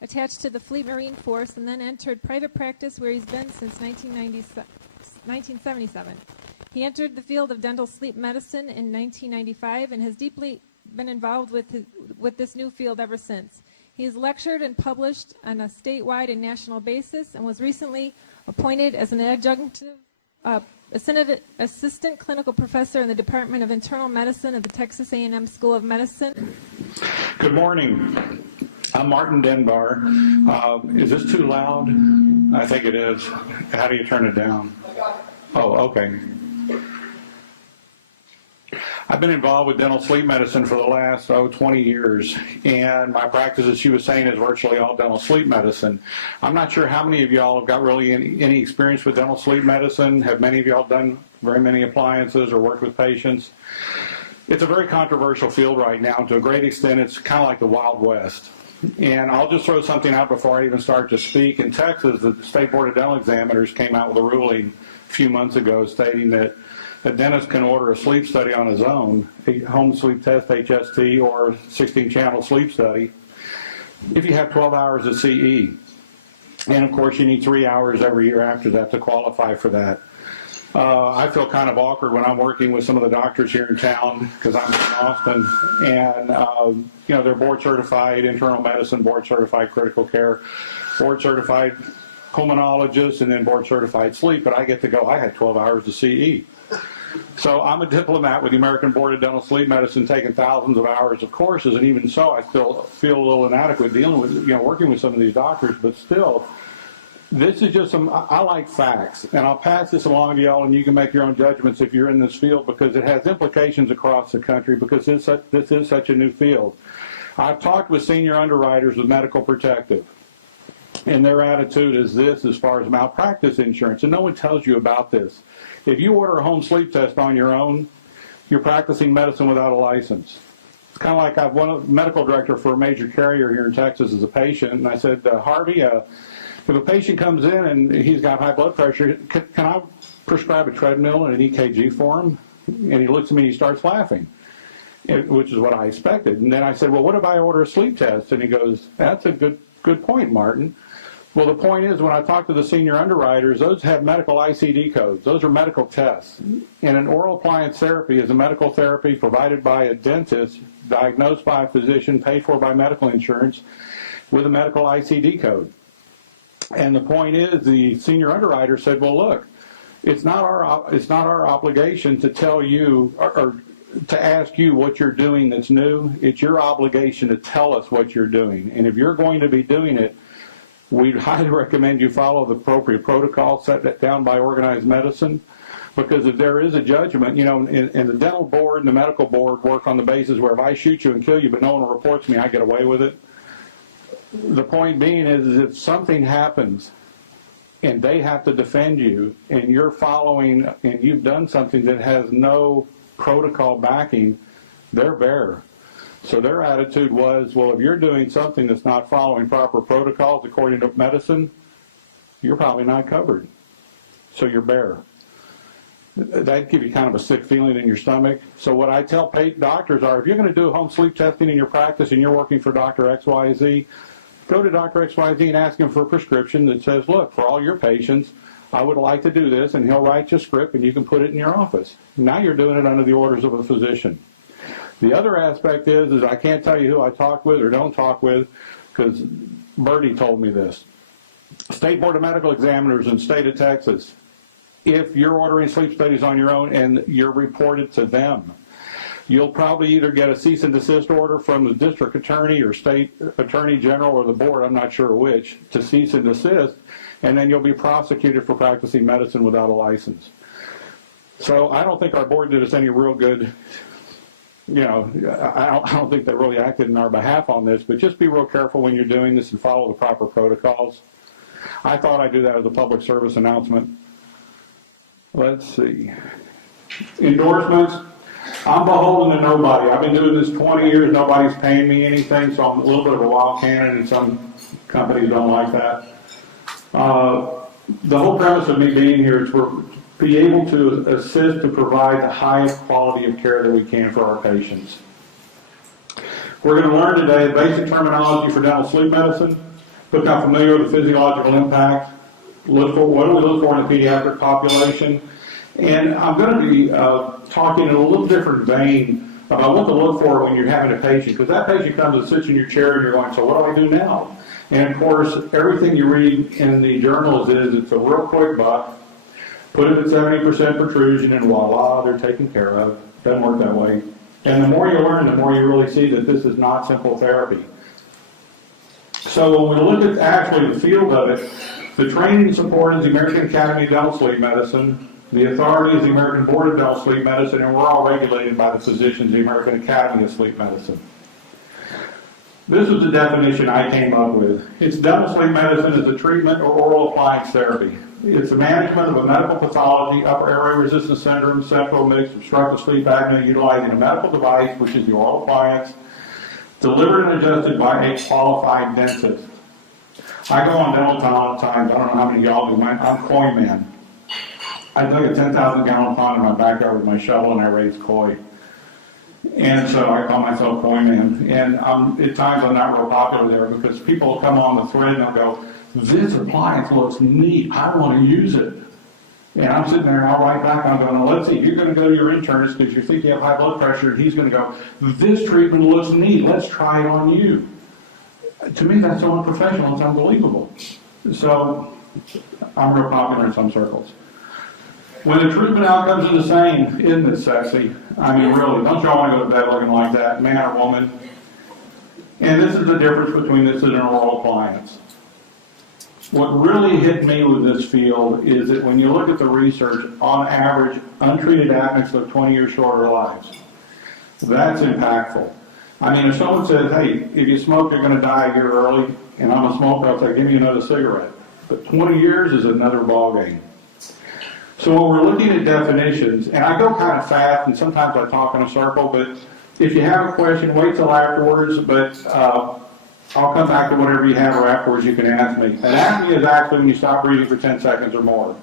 attached to the Fleet Marine Force, and then entered private practice where he's been since 1977. He entered the field of dental sleep medicine in 1995 and has deeply been involved with this new field ever since. He has lectured and published on a statewide and national basis and was recently appointed as an adjunctive assistant clinical professor in the Department of Internal Medicine of the Texas A&M School of Medicine. Good morning. I'm Martin Denbar. Is this too loud? I think it is. How do you turn it down? Oh, okay. I've been involved with dental sleep medicine for the last 20 years, and my practice, as she was saying, is virtually all dental sleep medicine. I'm not sure how many of y'all have got really any experience with dental sleep medicine. Have many of y'all done very many appliances or worked with patients? It's a very controversial field right now. To a great extent, it's kind of like the Wild West. And I'll just throw something out before I even start to speak. In Texas, the State Board of Dental Examiners came out with a ruling a few months ago stating that a dentist can order a sleep study on his own, a home sleep test, HST, or 16-channel sleep study, if you have 12 hours of CE. And, of course, you need 3 hours every year after that to qualify for that. I feel kind of awkward when I'm working with some of the doctors here in town because I'm in Austin, and you know, they're board-certified internal medicine, board-certified critical care, board-certified pulmonologists, and then board-certified sleep, but I get to go, I had 12 hours of CE. So I'm a diplomat with the American Board of Dental Sleep Medicine, taking thousands of hours of courses, and even so, I still feel a little inadequate dealing with, you know, working with some of these doctors, but still, this is just I like facts, and I'll pass this along to y'all, and you can make your own judgments if you're in this field, because it has implications across the country, because this is such a new field. I've talked with senior underwriters with Medical Protective, and their attitude is this as far as malpractice insurance, and no one tells you about this. If you order a home sleep test on your own, you're practicing medicine without a license. It's kind of like I've one medical director for a major carrier here in Texas as a patient, and I said, Harvey, if a patient comes in and he's got high blood pressure, can I prescribe a treadmill and an EKG for him? And he looks at me and he starts laughing, which is what I expected. And then I said, well, what if I order a sleep test? And he goes, that's a good point, Martin. Well, the point is, when I talk to the senior underwriters, those have medical ICD codes. Those are medical tests. And an oral appliance therapy is a medical therapy provided by a dentist, diagnosed by a physician, paid for by medical insurance, with a medical ICD code. And the point is, the senior underwriter said, well, look, it's not our obligation to tell you or to ask you what you're doing that's new. It's your obligation to tell us what you're doing. And if you're going to be doing it, we'd highly recommend you follow the appropriate protocol set down by organized medicine, because if there is a judgment, you know, and the dental board and the medical board work on the basis where if I shoot you and kill you but no one reports me, I get away with it. The point being is if something happens and they have to defend you and you're following and you've done something that has no protocol backing, they're bare. So their attitude was, well, if you're doing something that's not following proper protocols according to medicine, you're probably not covered. So you're bare. That'd give you kind of a sick feeling in your stomach. So what I tell doctors are, if you're going to do home sleep testing in your practice and you're working for Dr. XYZ, go to Dr. XYZ and ask him for a prescription that says, look, for all your patients, I would like to do this, and he'll write you a script and you can put it in your office. Now you're doing it under the orders of a physician. The other aspect is I can't tell you who I talk with or don't talk with, because Bertie told me this. State Board of Medical Examiners in the state of Texas, if you're ordering sleep studies on your own and you're reported to them, you'll probably either get a cease and desist order from the district attorney or state attorney general or the board, I'm not sure which, to cease and desist, and then you'll be prosecuted for practicing medicine without a license. So I don't think our board did us any real good. You know, I don't think they really acted in our behalf on this, but just be real careful when you're doing this and follow the proper protocols. I thought I'd do that as a public service announcement. Let's see. Endorsements. I'm beholden to nobody. I've been doing this 20 years. Nobody's paying me anything, so I'm a little bit of a wild candidate, and some companies don't like that. The whole premise of me being here is to be able to assist to provide the highest quality of care that we can for our patients. We're going to learn today the basic terminology for dental sleep medicine, become familiar with the physiological impact, look for what do we look for in the pediatric population, and I'm going to be talking in a little different vein about what to look for when you're having a patient, because that patient comes and sits in your chair and you're going, so what do I do now? And of course, everything you read in the journals is it's a real quick buck, put it at 70% protrusion and voila, they're taken care of. Doesn't work that way. And the more you learn, the more you really see that this is not simple therapy. So when we look at actually the field of it, the training and support is the American Academy of Dental Sleep Medicine. The authority is the American Board of Dental Sleep Medicine, and we're all regulated by the physicians, the American Academy of Sleep Medicine. This is the definition I came up with. It's dental sleep medicine is a treatment or oral appliance therapy. It's the management of a medical pathology, upper airway resistance syndrome, central mixed obstructive sleep apnea, utilizing a medical device, which is the oral appliance, delivered and adjusted by a qualified dentist. I go on dental time all the time. I don't know how many of y'all do. I'm koi man. I dug a 10,000-gallon pond in my backyard with my shovel, and I raised koi. And so I call myself koi man. And at times I'm not real popular there because people will come on the thread and they'll go, this appliance looks neat. I want to use it. And I'm sitting there and I'll write back. I'm going, well, let's see. You're going to go to your internist because you think you have high blood pressure, and he's going to go, this treatment looks neat. Let's try it on you. To me, that's so unprofessional. It's unbelievable. So I'm real popular in some circles. When the treatment outcomes are the same, isn't it sexy? I mean, really, don't y'all want to go to bed looking like that, man or woman? And this is the difference between this and an oral appliance. What really hit me with this field is that when you look at the research, on average, untreated admits live 20 years shorter lives. That's impactful. I mean, if someone says, hey, if you smoke, you're going to die a year early, and I'm a smoker, I'll say, give me another cigarette. But 20 years is another ballgame. So when we're looking at definitions, and I go kind of fast, and sometimes I talk in a circle, but if you have a question, wait till afterwards, but I'll come back to whatever you have, or afterwards you can ask me. An apnea is actually when you stop breathing for 10 seconds or more.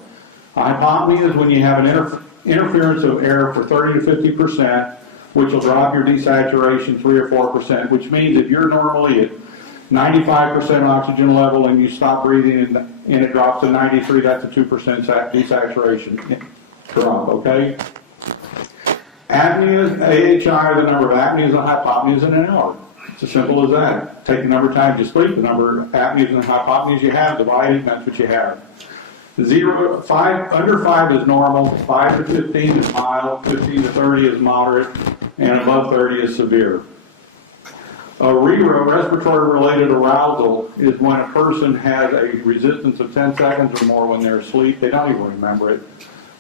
A hypopnea is when you have an interference of air for 30 to 50%, which will drop your desaturation 3 or 4%, which means if you're normally at 95% oxygen level and you stop breathing and it drops to 93, that's a 2% desaturation drop, okay? Apneas, AHI, the number of apneas and hypopneas in an hour. It's as simple as that. Take the number of times you sleep, the number of apneas and hypopneas you have, divide it, and that's what you have. Under 5 is normal, 5 to 15 is mild, 15 to 30 is moderate, and above 30 is severe. A RERA, respiratory-related arousal, is when a person has a resistance of 10 seconds or more when they're asleep. They don't even remember it,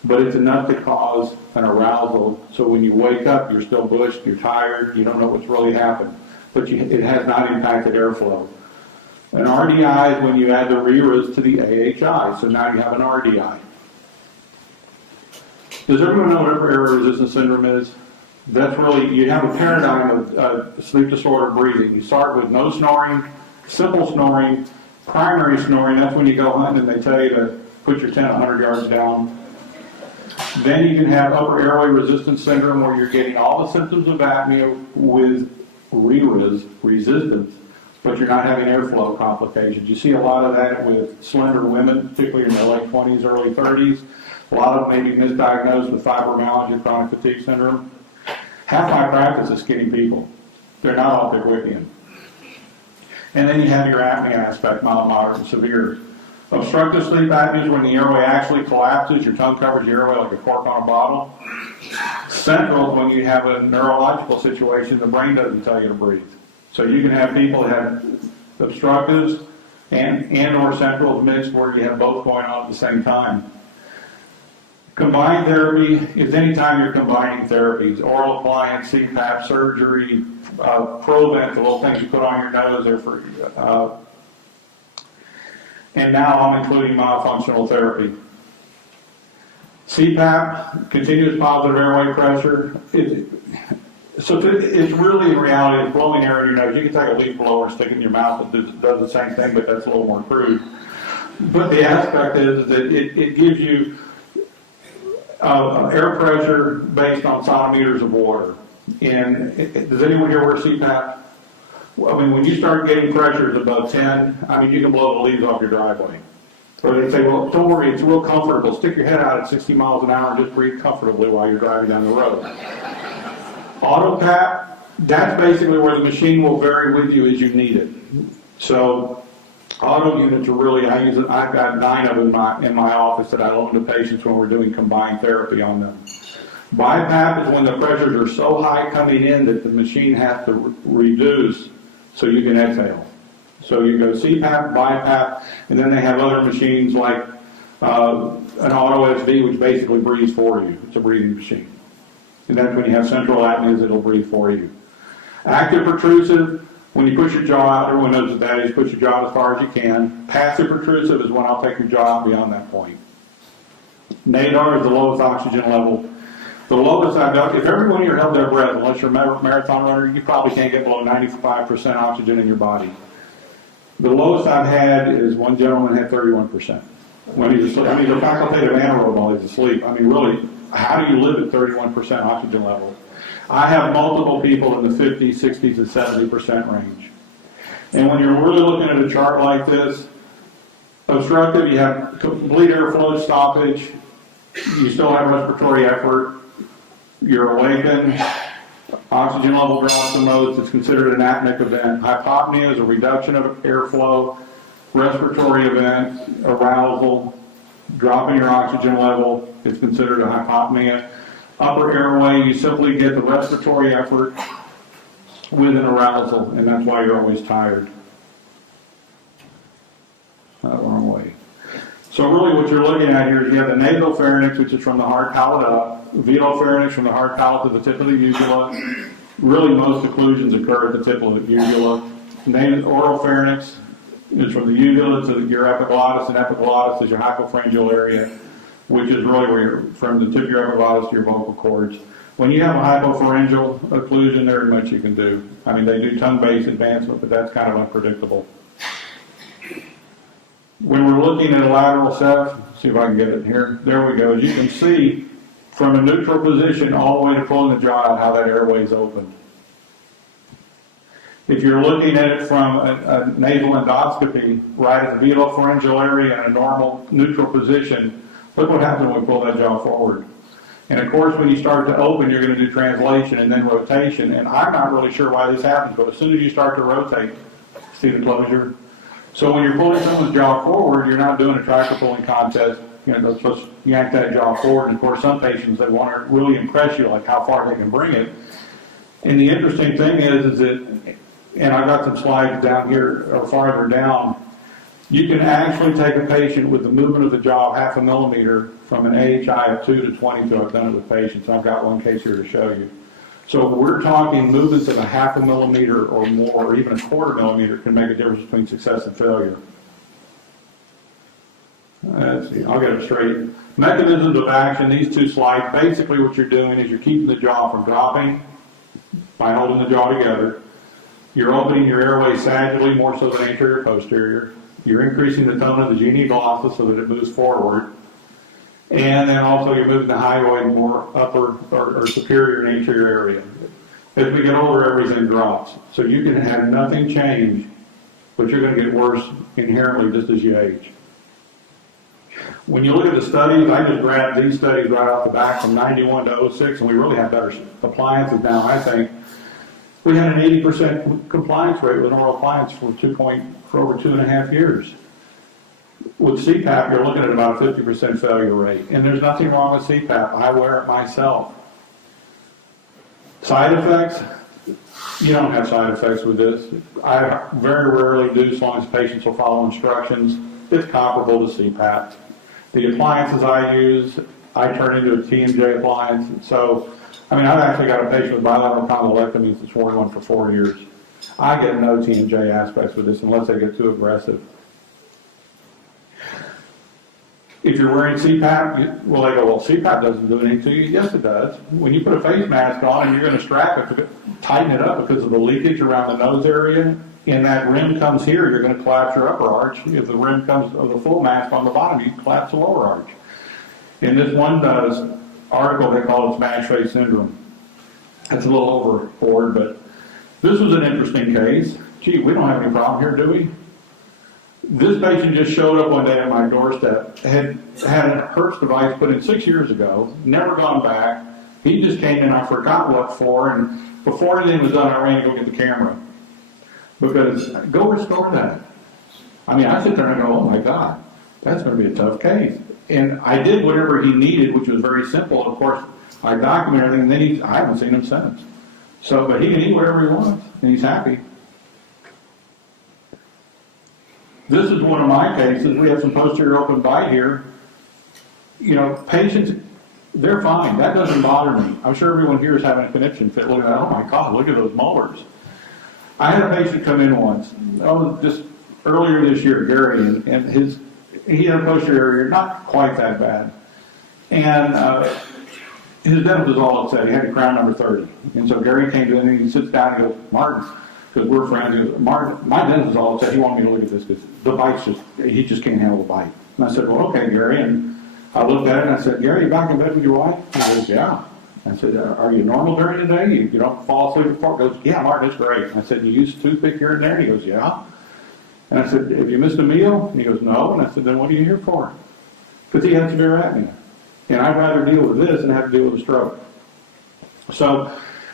but it's enough to cause an arousal. So when you wake up, you're still bushed, you're tired, you don't know what's really happened, but it has not impacted airflow. An RDI is when you add the RERAs to the AHI, so now you have an RDI. Does everyone know what upper airway resistance syndrome is? That's really, you have a paradigm of sleep disorder breathing. You start with no snoring, simple snoring, primary snoring. That's when you go hunting and they tell you to put your tent 100 yards down. Then you can have upper airway resistance syndrome where you're getting all the symptoms of apnea with RERAs, resistance, but you're not having airflow complications. You see a lot of that with slender women, particularly in their late 20s, early 30s. A lot of them may be misdiagnosed with fibromyalgia, chronic fatigue syndrome. Half my practice is skinny people. They're not all Pickwickian. And then you have your apnea aspect, mild, moderate, and severe. Obstructive sleep apnea is when the airway actually collapses, your tongue covers your airway like a cork on a bottle. Central is when you have a neurological situation, the brain doesn't tell you to breathe. So you can have people that have obstructives and or central mixed where you have both going on at the same time. Combined therapy is any time you're combining therapies, oral appliance, CPAP, surgery, Provent, the little things you put on your nose there for, and now I'm including myofunctional therapy. CPAP, continuous positive airway pressure. It's really, in reality, it's blowing air in your nose. You can take a leaf blower and stick it in your mouth. It does the same thing, but that's a little more crude. But the aspect is that it gives you air pressure based on centimeters of water. And does anyone here wear CPAP? I mean, when you start getting pressures above 10, I mean, you can blow the leaves off your driveway. Or they say, well, don't worry, it's real comfortable. Stick your head out at 60 miles an hour and just breathe comfortably while you're driving down the road. Auto PAP, that's basically where the machine will vary with you as you need it. So auto units are really, I've got 9 of them in my office that I loan to patients when we're doing combined therapy on them. BiPAP is when the pressures are so high coming in that the machine has to reduce so you can exhale. So you go CPAP, BiPAP, and then they have other machines like an auto SV, which basically breathes for you. It's a breathing machine. And that's when you have central apneas, it'll breathe for you. Active protrusive, when you push your jaw out, everyone knows what that is, push your jaw as far as you can. Passive protrusive is when I'll take your jaw out beyond that point. NADAR is the lowest oxygen level. The lowest I've got, if everyone here held their breath, unless you're a marathon runner, you probably can't get below 95% oxygen in your body. The lowest I've had is one gentleman had 31% when he's asleep. I mean, the facultative anaerobe while he's asleep. I mean, really, how do you live at 31% oxygen level? I have multiple people in the 50s, 60s, and 70% range. And when you're really looking at a chart like this, obstructive, you have complete airflow stoppage, you still have respiratory effort, you're awakened, oxygen level drops the most, it's considered an apneic event. Hypopnea is a reduction of airflow, respiratory event, arousal, dropping your oxygen level is considered a hypopnea. Upper airway, you simply get the respiratory effort with an arousal, and that's why you're always tired. Wrong way. So really what you're looking at here is you have the nasopharynx, which is from the hard palate up, velopharynx from the hard palate to the tip of the uvula. Really most occlusions occur at the tip of the uvula. Oropharynx is from the uvula to your epiglottis, and epiglottis is your hypopharyngeal area, which is really where you're, from the tip of your epiglottis to your vocal cords. When you have a hypopharyngeal occlusion, there isn't much you can do. I mean, they do tongue-based advancement, but that's kind of unpredictable. When we're looking at a lateral ceph, see if I can get it here. There we go. As you can see, from a neutral position all the way to pulling the jaw out, how that airway is open. If you're looking at it from a nasal endoscopy, right at the velopharyngeal area in a normal neutral position, look what happens when we pull that jaw forward. And of course, when you start to open, you're going to do translation and then rotation. And I'm not really sure why this happens, but as soon as you start to rotate, see the closure? So when you're pulling someone's jaw forward, you're not doing a tractor pulling contest. You know, they're supposed to yank that jaw forward. And of course, some patients, they want to really impress you, like how far they can bring it. And the interesting thing is that, and I've got some slides down here or farther down, you can actually take a patient with the movement of the jaw 0.5 millimeter from an AHI of 2 to 22. I've done it with patients. I've got one case here to show you. So we're talking movements of 0.5 millimeter or more, or even 1/4 millimeter can make a difference between success and failure. Let's see, I'll get it straight. Mechanisms of action, these two slides, basically what you're doing is you're keeping the jaw from dropping by holding the jaw together. You're opening your airway sagittally, more so than anterior posterior. You're increasing the tone of the genioglossus so that it moves forward. And then also you're moving the hyoid more upper or superior and anterior area. As we get older, everything drops. So you can have nothing change, but you're going to get worse inherently just as you age. When you look at the studies, I just grabbed these studies right off the back from 91 to 06, and we really have better appliances now, I think. We had an 80% compliance rate with oral appliance for over 2.5 years. With CPAP, you're looking at about a 50% failure rate, and there's nothing wrong with CPAP. I wear it myself. Side effects? You don't have side effects with this. I very rarely do, as long as patients will follow instructions. It's comparable to CPAP. The appliances I use, I turn into a TMJ appliance. So, I mean, I've actually got a patient with bilateral condylectomies that's worn one for 4 years. I get no TMJ aspects with this unless they get too aggressive. If you're wearing CPAP, well, they go, well, CPAP doesn't do anything to you. Yes, it does. When you put a face mask on and you're going to strap it, tighten it up because of the leakage around the nose area, and that rim comes here, you're going to collapse your upper arch. If the rim comes of the full mask on the bottom, you collapse the lower arch. In this one article, they call it smash face syndrome. That's a little overboard, but this was an interesting case. gee, we don't have any problem here, do we? This patient just showed up one day at my doorstep, had a Hertz device put in 6 years ago, never gone back. He just came in, I forgot what for, and before anything was done, I ran to go get the camera. Because, go restore that. I mean, I sit there and I go, oh my God, that's gonna be a tough case. And I did whatever he needed, which was very simple. Of course, I documented everything, and then I haven't seen him since. So, but he can eat whatever he wants, and he's happy. This is one of my cases. We have some posterior open bite here. You know, patients, they're fine. That doesn't bother me. I'm sure everyone here is having a conniption fit. Look at that. Oh my God, look at those molars. I had a patient come in once, just earlier this year, Gary, and he had a posterior ear, not quite that bad. And his dentist was all upset. He had a crown number 30. And so Gary came in and he sits down and goes, Martin, because we're friends, he goes, Martin, my dentist is all upset. He wanted me to look at this because the bite's he just can't handle the bite. And I said, well, okay, Gary. And I looked at it and I said, Gary, you back in bed with your wife? And he goes, yeah. I said, are you normal during the day? You don't fall asleep before? He goes, yeah, Martin, it's great. And I said, you use a toothpick here and there? And he goes, yeah. And I said, have you missed a meal? And he goes, no. And I said, then what are you here for? Because he had severe apnea. And I'd rather deal with this than have to deal with a stroke. So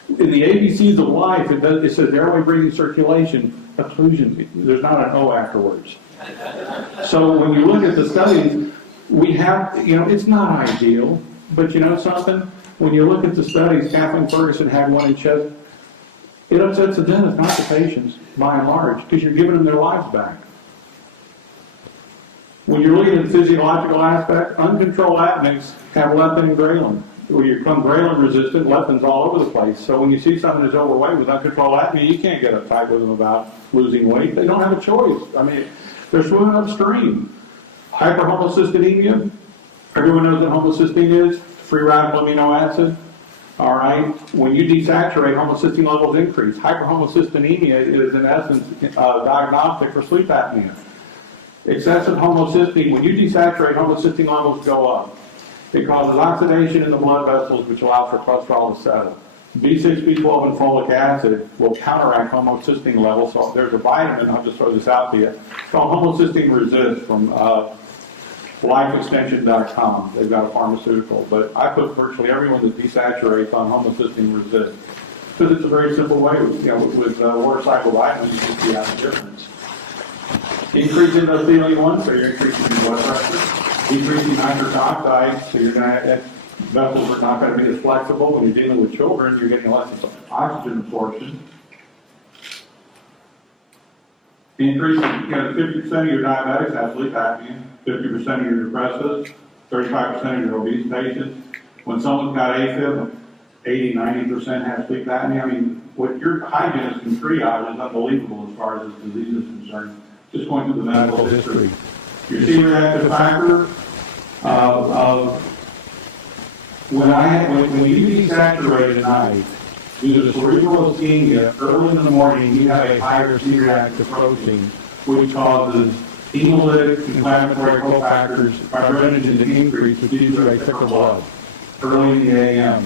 in the ABCs of life, it says airway, breathing, circulation, occlusion. There's not an O afterwards. So when you look at the studies, we have, it's not ideal, but you know something? When you look at the studies, Kathleen Ferguson had one in chest. It upsets the dentist, not the patients, by and large, because you're giving them their lives back. When you're looking at the physiological aspect, uncontrolled apneas have leptin and ghrelin. When you become ghrelin resistant, leptin's all over the place. So when you see someone who's overweight with uncontrolled apnea, you can't get uptight with them about losing weight. They don't have a choice. I mean, they're swimming upstream. Hyperhomocystinemia, everyone knows what homocysteine is, free radical amino acid. All right, when you desaturate, homocysteine levels increase. Hyperhomocystinemia is in essence diagnostic for sleep apnea. Excessive homocysteine, when you desaturate, homocysteine levels go up. It causes oxidation in the blood vessels, which allows for cholesterol to settle. B6, B12, and folic acid will counteract homocysteine levels. So there's a vitamin, I'll just throw this out to you. It's called Homocysteine Resist from lifeextension.com. They've got a pharmaceutical. But I put virtually everyone that desaturates on Homocysteine Resist. Because it's a very simple way. With water cycle vitamins, you can see out the difference. Increasing those endothelium-1, so you're increasing your blood pressure. Decreasing nitric oxide, so you're going to, vessels are not going to be as flexible. When you're dealing with children, you're getting less oxygen absorption. Increasing, 50% of your diabetics have sleep apnea, 50% of your depressives, 35% of your obese patients. When someone's got AFib, 80-90% have sleep apnea. I mean, what your hygienist can triage is unbelievable as far as this disease is concerned. Just going through the medical history. Your C-reactive factor, when you desaturate at night, due to cerebral ischemia, early in the morning you have a higher C-reactive protein, which causes hemolytic, inflammatory cofactors, fibrinogen to increase, which usually thicker blood, early in the AM.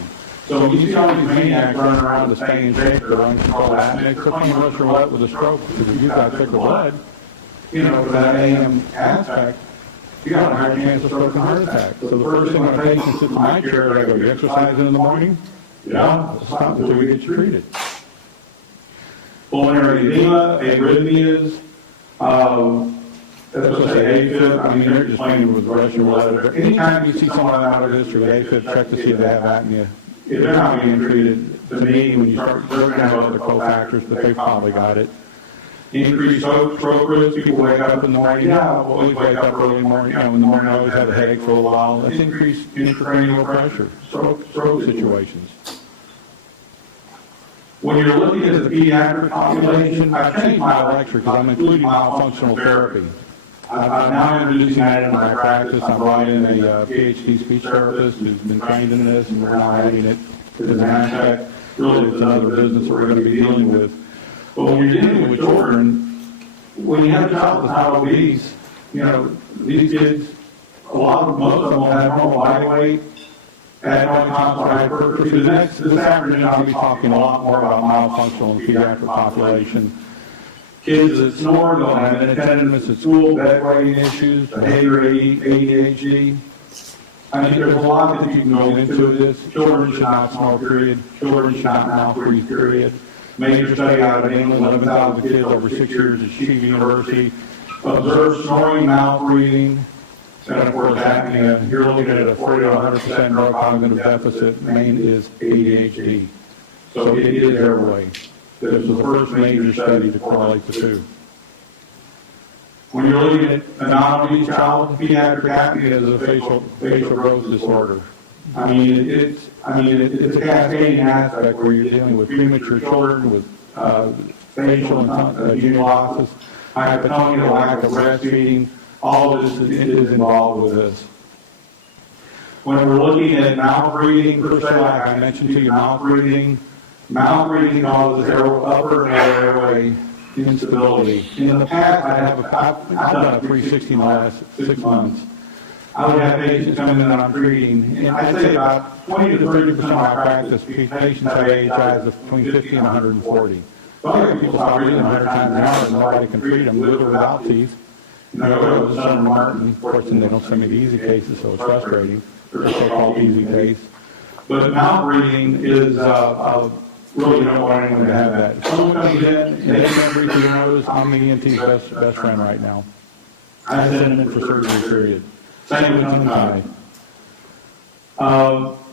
So when you see all these maniacs running around with a staying shaker, uncontrolled apnea, it's something unless you're wet with a stroke, because if you've got thicker blood, for that AM aspect, you got a higher chance of stroke and heart attack. So the first thing when a patient sits in my chair, I go, you exercising in the morning? Yeah, stop until we get you treated. Pulmonary edema, arrhythmias, let's say AFib, I mean, they're just playing with the rest of your blood. Anytime you see someone out of history with AFib, check to see if they have apnea. If they're not being treated, to me, when you start looking at other cofactors, that they probably got it. Increased stroke risk, people wake up in the morning, always wake up early in the morning, in the morning I always have a headache for a while. It's increased intracranial pressure, stroke situations. When you're looking at the pediatric population, I've changed my lecture because I'm including myofunctional therapy. I'm now introducing that into my practice. I'm brought in a PhD speech therapist who's been trained in this, and we're now adding it as an aspect. Really, it's another business that we're going to be dealing with. But when you're dealing with children, when you have a child that's not obese, these kids, most of them will have normal body weight, adenoid constant hypertrophy. This afternoon I'll be talking a lot more about myofunctional and pediatric population. Kids that snore, they'll have inattentiveness at school, bedwetting issues, behavior ADHD. I think there's a lot that you can go into this. Children should not snore, period. Children should not mouth breathe, period. Major study out of England, 11,000 kids over 6 years at Chief University observed snoring, mouth breathing, and of course apnea. You're looking at a 40 to 100% neurocognitive deficit. Main is ADHD. So it is airway. This was the first major study to correlate the two. When you're looking at anomalies, child pediatric apnea is a facial growth disorder. I mean, it's a cascading aspect where you're dealing with premature children with facial and genital losses, hypotonia, lack of breastfeeding. All of this is involved with this. When we're looking at mouth breathing, per se, like I mentioned to you, mouth breathing causes upper and lower airway instability. In the past, I've done a 360 in the last 6 months. I would have patients come in that I'm treating, and I'd say about 20 to 30% of my practice, patients have AHIs of between 50 and 140. So I get people stop breathing 100 times an hour and nobody can treat them with or without teeth. And I go to the Sun Martin, fortunately they don't send me the easy cases, so it's frustrating. They're so-called easy case. But mouth breathing is really, you don't want anyone to have that. If someone comes in and they can't breathe through their nose, I'm the ENT's best friend right now. I send them in for surgery, period. Same with tongue tie.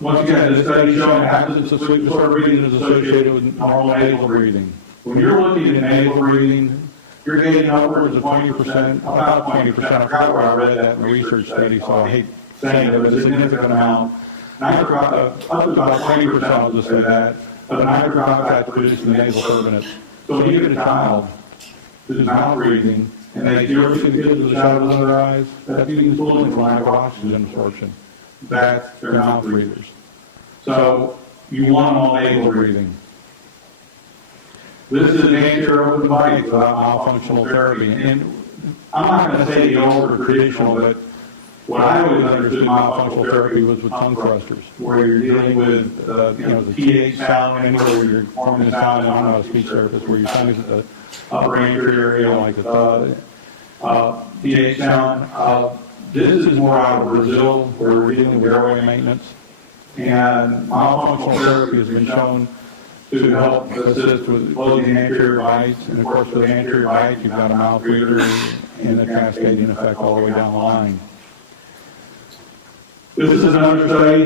Once again, this study showing absence of sleep disorder breathing is associated with normal nasal breathing. When you're looking at nasal breathing, you're getting upwards of 20%, about 20%. I forgot where I read that in the research study, so I hate saying it, but a significant amount. Up to about 20%, I'll just say that, of nitric oxide produced in the nasal turbinates. So when you get a child who's mouth breathing, and they zero to the kids with the shadows under their eyes, that's being swollen for lack of oxygen absorption. That's their mouth breathers. So you want them all nasal breathing. This is an anterior open bite without myofunctional therapy. And I'm not going to say the old or traditional, but what I always understood myofunctional therapy was with tongue thrusters, where you're dealing with the TH sound, anywhere where you're forming a sound on a speech surface, where your tongue is at the upper anterior area, like the TH sound. This is more out of Brazil, where we're dealing with airway maintenance. And myofunctional therapy has been shown to help assist with closing anterior bites. And of course, with anterior bites, you've got a mouth breather and the cascading effect all the way down the line. This is another study,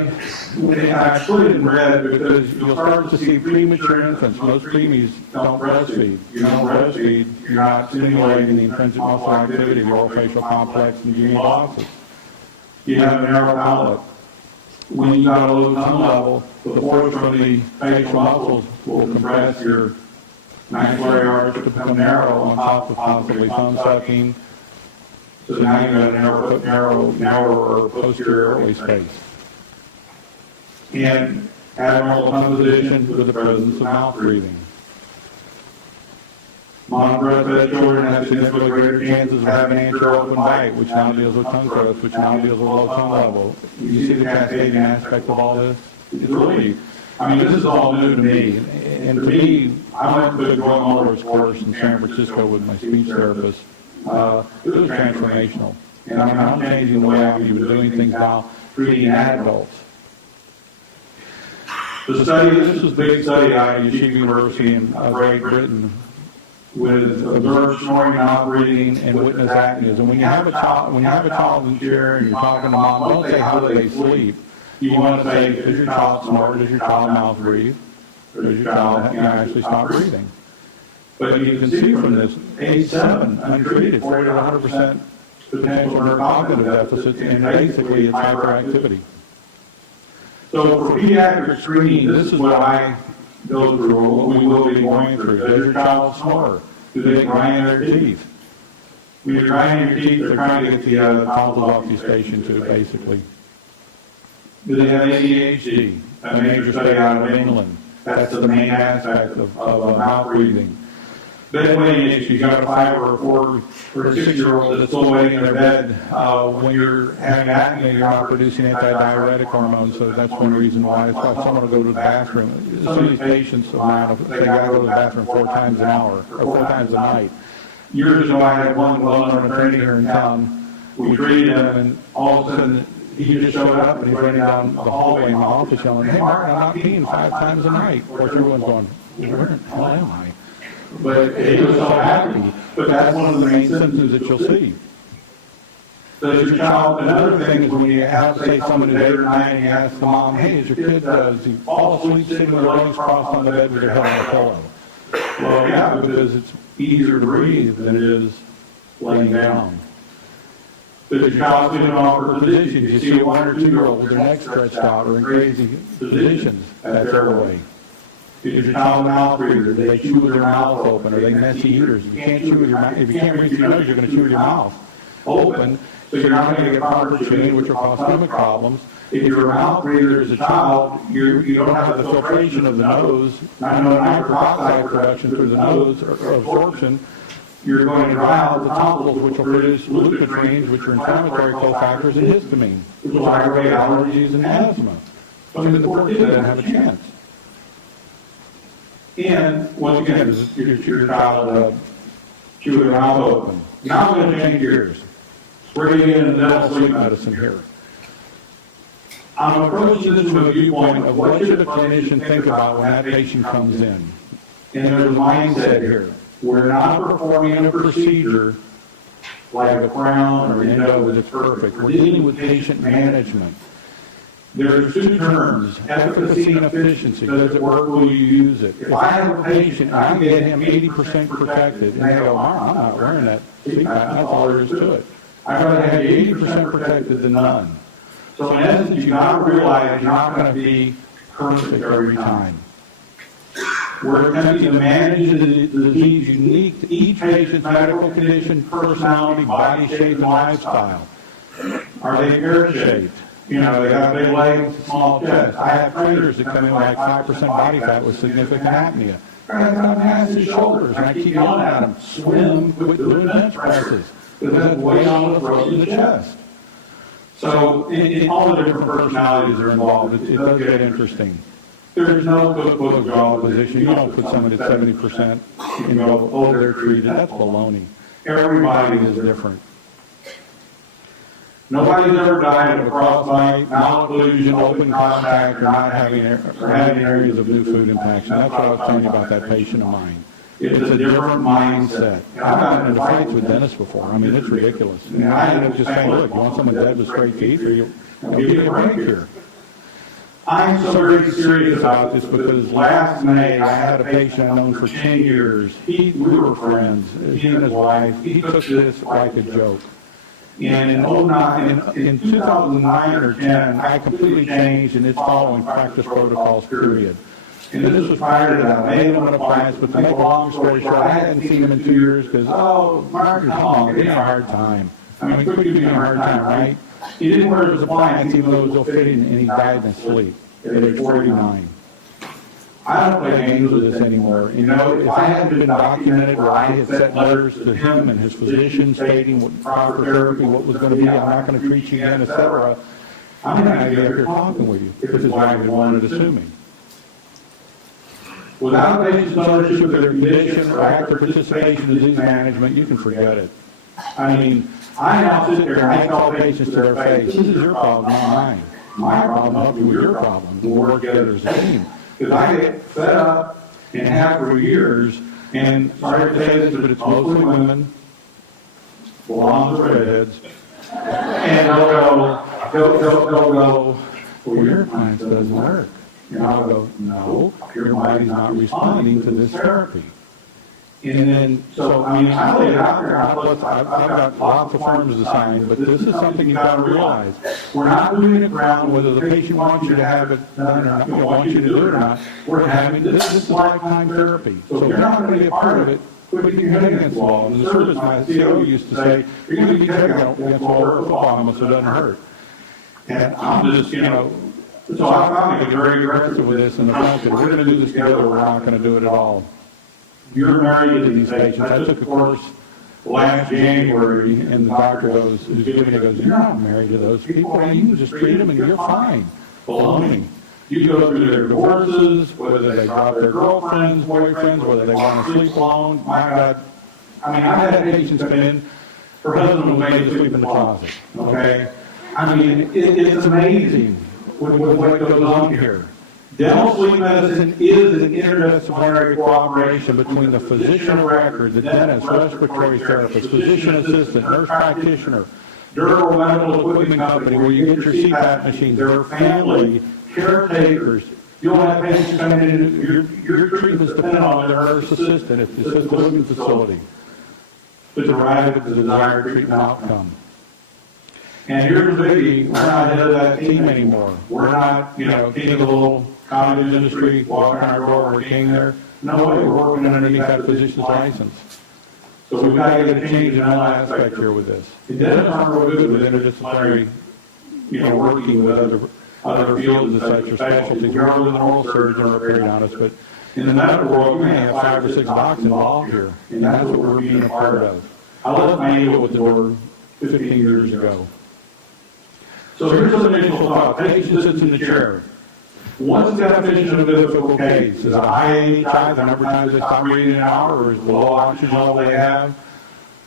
and I put it in red because you'll start to see premature infants. Most preemies don't breastfeed. You don't breastfeed, you're not stimulating the intrinsic muscle activity of the orofacial complex and genital losses. You have a narrow palate. When you got a low tongue level, the force from the facial muscles will compress your maxillary arch to become narrow on top of possibly tongue sucking. So now you've got a narrower posterior airway space. And abnormal tongue position with the presence of mouth breathing. Monobreastfed children have significantly greater chances of having anterior open bite, which now deals with tongue thrust, which now deals with low tongue level. You see the cascading aspect of all this? It's really, this is all new to me. And to me, I went to a joint motorist course in San Francisco with my speech therapist. It was transformational. And I'm changing the way I'm even doing things now, treating adults. The study, this was a big study out of Chief University in Great Britain with observed snoring, mouth breathing, and witness apneas. And when you have a child in the chair and you're talking to mom, don't say how do they sleep. You want to say, does your child snore? Does your child mouth breathe? Or does your child actually stop breathing? But you can see from this, age 7, untreated, 40 to 100% potential neurocognitive deficits, and basically it's hyperactivity. So for pediatric screening, this is what I go through, or what we will be going through. Does your child snore? Do they grind their teeth? When you're grinding your teeth, they're trying to get the tonsils off your station too, basically. Do they have ADHD? A major study out of England. That's the main aspect of mouth breathing. Bedwetting issues. You've got a 5 or a 4 or a 6-year-old that's still waiting in their bed. When you're having apnea, you're not producing antidiuretic hormones, so that's one reason why. It's why someone will go to the bathroom. Some of these patients of mine, they got to go to the bathroom 4 times an hour, or 4 times a night. years ago, I had one well-known attorney here in town. We treated him, and all of a sudden, he just showed up, and he's running down the hallway in my office yelling, "Hey, Martin, I'm not peeing 5 times a night." Of course, everyone's going, "Where the hell am I?" But he was so happy. But that's one of the main symptoms that you'll see. Does your child, another thing is when you have, say, someone today or night, and you ask the mom, "Hey, is your kid, does he fall asleep sitting with their legs crossed on the bed with their head on the pillow?" Well, yeah, because it's easier to breathe than it is laying down. Does your child sit in awkward positions? You see a 1 or 2-year-old with their neck stretched out or in crazy positions. That's airway. Is your child a mouth breather? Do they chew with their mouth open? Are they messy eaters? If you can't chew with your mouth, if you can't breathe through your nose, you're going to chew with your mouth open. So you're not going to get proper chewing, which will cause stomach problems. If you're a mouth breather as a child, you don't have the filtration of the nose, nitric oxide production through the nose, or absorption. You're going to dry out the tonsils, which will produce leukotrienes, which are inflammatory cofactors, and histamine, which will aggravate allergies and asthma. So in the poor kid doesn't have a chance. And once again, your child chew with their mouth open. Now I'm going to change gears. We're going to get into dental sleep medicine here. I'm approaching this from a viewpoint of what should a clinician think about when that patient comes in. And there's a mindset here. We're not performing a procedure like a crown or endo that's perfect. We're dealing with patient management. There's 2 terms, efficacy and efficiency. Does it work? Will you use it? If I have a patient and I get him 80% protected, and they go, I'm not wearing that seat mat, that's all there is to it. I'd rather have you 80% protected than none. So in essence, you've got to realize you're not going to be perfect every time. We're attempting to manage the disease unique to each patient's medical condition, personality, body shape, and lifestyle. Are they pear-shaped? You know, they got big legs, small chest. I have trainers that come in with like 5% body fat with significant apnea. I've got massive shoulders, and I keep yelling at them, swim with doing bench presses, because that's way on the throat and the chest. So in all the different personalities are involved. It does get interesting. There's no cookbook of jaw position. You don't put someone at 70% and go, oh, they're treated. That's baloney. Everybody is different. Nobody's ever died of a frostbite, malocclusion, open contact, or not having areas of new food impaction. That's what I was telling you about that patient of mine. It's a different mindset. And I've gotten into fights with dentists before. I mean, it's ridiculous. And I ended up just saying, look, you want someone dead with straight teeth, or you'll give you a break here. I'm so very serious about this because last May I had a patient I've known for 10 years. We were friends, he and his wife. He took this like a joke. And in 2009 or 10, I completely changed, and it's following practice protocols, period. And this was prior to that. I made him an appliance, but to make a long story short, I hadn't seen him in 2 years because, Mark, come on, give me a hard time. I mean, quit giving me a hard time, right? He didn't wear his appliance even though it was ill-fitting, and he died in his sleep at age 49. I don't play games with this anymore. You know, if I hadn't been documented where I had sent letters to him and his physician stating what proper therapy, what was going to be, I'm not going to treat you again, etc., I'm not going to be up here talking with you, which is why they wanted to sue me. Without a patient's ownership of their condition or active participation in disease management, you can forget it. I mean, I now sit there and I tell patients to their face, this is your problem, not mine. My problem, I'll help you with your problem. We'll work together as a team. Because I get fed up and have for years, and sorry to say this, but it's mostly women, blondes or redheads, and they'll go, well, your appliance doesn't work. And I'll go, no, your body's not responding to this therapy. And then, so, I mean, I lay it out there. I've got lots of firms to sign, but this is something you've got to realize. We're not doing it around whether the patient wants you to have it done or not, wants you to do it or not. We're having, this is lifetime therapy. So if you're not going to be a part of it, quit beating your head against the wall. In the service, my CO used to say, you're going to beat your head against the wall or a football helmet so it doesn't hurt. And I'm just, you know, so I found to get very aggressive with this in the fact that we're going to do this together, we're not going to do it at all. You're married to these patients. I took a course last January, and the doctor goes, who's giving it, goes, you're not married to those people. You can just treat them and you're fine. Baloney. You go through their divorces, whether they drop their girlfriends, boyfriends, whether they want to sleep alone. My God, I mean, I've had patients come in, her husband was made to sleep in the closet, okay? I mean, it's amazing what goes on here. Dental sleep medicine is an interdisciplinary cooperation between the physician of record, the dentist, respiratory therapist, physician assistant, nurse practitioner, durable medical equipment company, where you get your CPAP machines, their family, caretakers. You'll have patients coming in, your treatment's dependent on their nurse assistant at the assisted living facility to derive the desired treatment outcome. And here's the biggie, we're not head of that team anymore. We're not, king of the little cottage industry, walking our door, we're king there. No way, we're working underneath that physician's license. So we've got to get a change in all aspect here with this. And dentists aren't real good with interdisciplinary, working with other fields and such, or specialties. We're only an oral surgeon or a periodontist, but in the medical world, we may have 5 or 6 docs involved here, and that's what we're being a part of. I left my ego at the door 15 years ago. So here's some initial thought. Patient sits in the chair. What's the definition of a difficult case? Is it IAOMT, the number of times they stop breathing an hour, or is it the low oxygen level they have?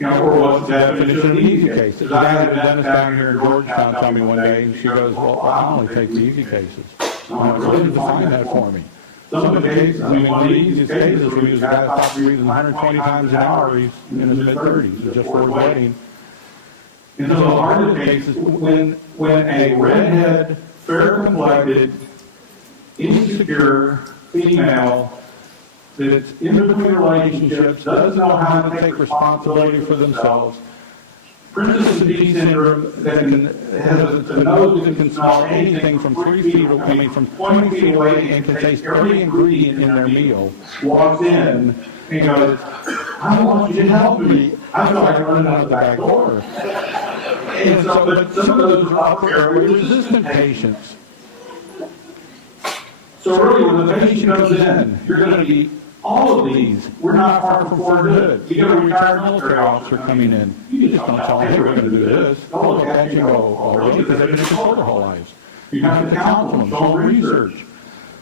Or what's the definition of an easy case? Because I had a dentist down here in Georgetown tell me one day, and she goes, well, I only take the easy cases. I'm like, really define that for me. Some of the cases, one of the easiest cases we use, a guy stops breathing 120 times an hour, he's in his mid-30s, just for his wedding. And so the hardest case is when a redhead, fair-complected, insecure female that's in between relationships, doesn't know how to take responsibility for themselves, Princess D syndrome that has a nose that can smell anything from 3 feet away, from 20 feet away, and can taste every ingredient in their meal, walks in and goes, I want you to help me. I feel like I'm running out the back door. And so, but some of those are upper resistant patients. So really, when the patient comes in, you're going to be all of these. We're not far from Fort Hood. You get a retired military officer coming in. You just don't tell them, hey, we're going to do this. They'll look at you and go, oh, really? Because they've been in support their whole lives. You have to counsel them, show them research.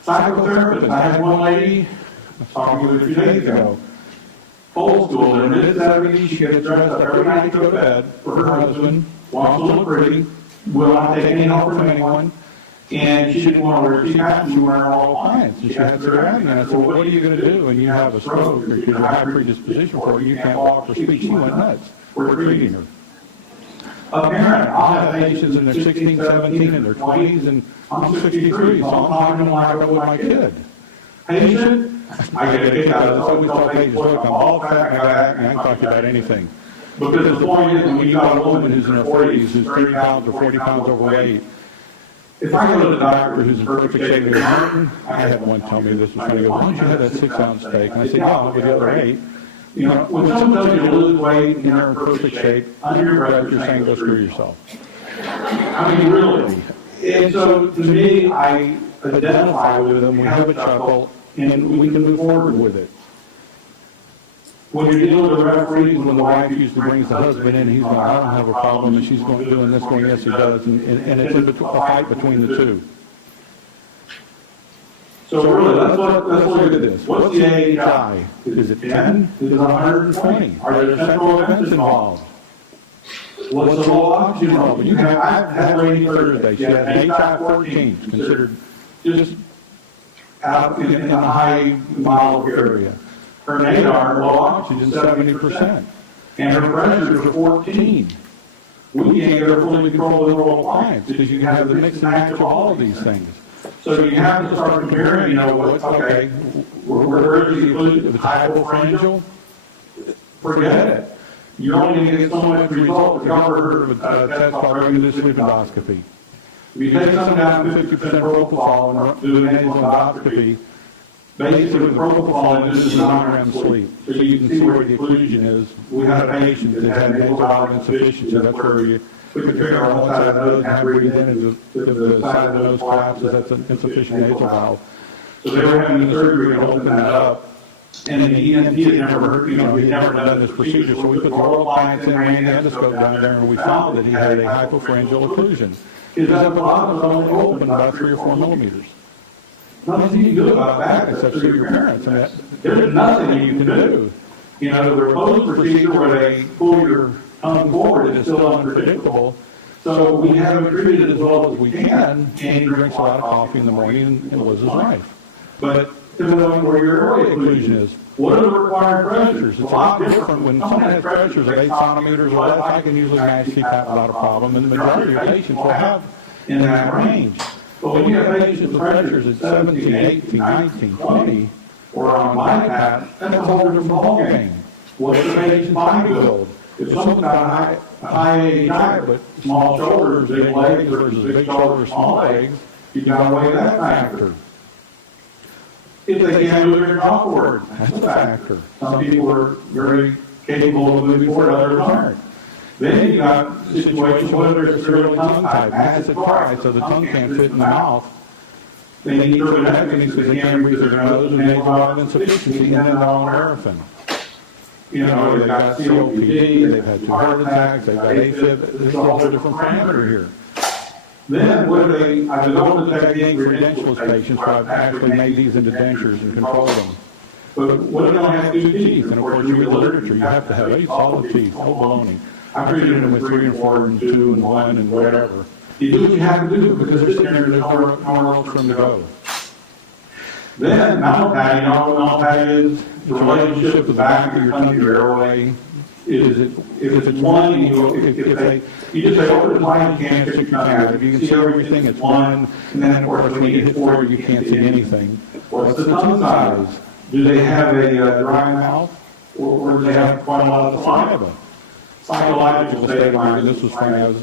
Psychotherapists. I had one lady, I was talking with her a few days ago, old school, in her mid-70s, she gets dressed up every night to go to bed for her husband, wants to look pretty, will not take any help from anyone, and she didn't want to wear CPAP, and she wearing all appliances. And she had surrounding, and I said, well, what are you going to do when you have a stroke, or you have a high predisposition for it, and you can't walk or speak? She went nuts. We're treating her. A parent, I'll have patients in their 16, 17, and their 20s, and I'm 63, so I'm talking to them like I would with my kid. Patient, I get a kick out of this. I always tell patients, look, I'm all fat, I got acne, I can talk to you about anything. Because the point is, when you got a woman who's in her 40s, who's 30 pounds or 40 pounds overweight, if I go to the doctor who's in perfect shape, I had one tell me this was funny. He goes, why don't you have that 6-ounce steak? And I said, yeah, with the other 8. When someone tells you to lose weight and you're in perfect shape, under your breath, you're saying, go screw yourself. I mean, really. And so, to me, I identify with them, we have a chuckle, and we can move forward with it. When you're dealing with the referees, when the wife usually brings the husband in, he's going, I don't have a problem, and she's going doing this, going, yes, he does, and it's a fight between the two. So really, let's look at this. What's the AHI? Is it 10? Is it 120? Are there central events involved? What's the low oxygen level? I've had a lady Thursday, she had an AHI 14, considered just out in the high mild area. Her NADAR, low oxygen, 70%. And her pressures are 14. We can't get her fully controlled with oral appliance because you have the mix and match of all of these things. So you have to start comparing, what's, okay, where is the inclusion of the hypopharyngeal? Forget it. You're only going to get so much result if you ever heard of a test called regular sleep endoscopy. If you take something down to 50% propofol and do an nasal endoscopy, basically with propofol induces non-REM sleep. So you can see where the occlusion is. We had a patient that had nasal valve insufficiency. That's where we could figure out one side of the nose and breathe in, and if the side of the nose collapses, that's an insufficient nasal valve. So they were having the surgery to open that up. And the ENT had never heard, he had never done this procedure. So we put the oral appliance in, ran the endoscope down there, and we found that he had a hypopharyngeal occlusion. His epiglottis was only open about 3 or 4 millimeters. Nothing you can do about that except sue your parents. I mean, there's nothing you can do. You know, the proposed procedure where they pull your tongue forward is still unpredictable. So we have him treated as well as we can, and he drinks a lot of coffee in the morning and lives his life. But to the point where your airway occlusion is, what are the required pressures? It's a lot different when someone has pressures of 8 centimeters or less. I can usually manage CPAP without a problem, and the majority of patients will have in that range. But when you have patients with pressures at 17, 18, 19, 20, or on BiPAP, that's a whole different ballgame. What's the patient's body build? If someone's got a high diet, but small shoulders, big legs versus big shoulders, small legs, you've got to weigh that factor. If they can't move their jaw forward, that's a factor. Some people are very capable of moving forward, others aren't. Then you've got situations where there's a serial tongue tie, massive pride, so the tongue can't fit in the mouth. They need turbinectomies because they can't breathe through their nose, and they've got insufficiency and then they're on Nurofen. You know, they've got COPD, they've had 2 heart attacks, they've got AFib, there's a whole different parameter here. Then, what do they, I've developed a technique for edentulous patients where I've actually made these into dentures and controlled them. But what do they have to do teeth? And of course, you read the literature, you have to have 8 solid teeth, no baloney. I've treated them with 3 and 4 and 2 and 1 and whatever. You do what you have to do because they're sitting there and there's nowhere else for them to go. Then, mouth-patting, you know what mouth-patting is? The relationship with the back of your tongue to your airway. Is it, if it's 1, and you just say, over the time you can't stick your tongue out. If you can see everything, it's 1, and then of course when you hit 4, you can't see anything. What's the tongue size? Do they have a dry mouth, or do they have quite a lot of saliva? Psychological state of mind, this was funny,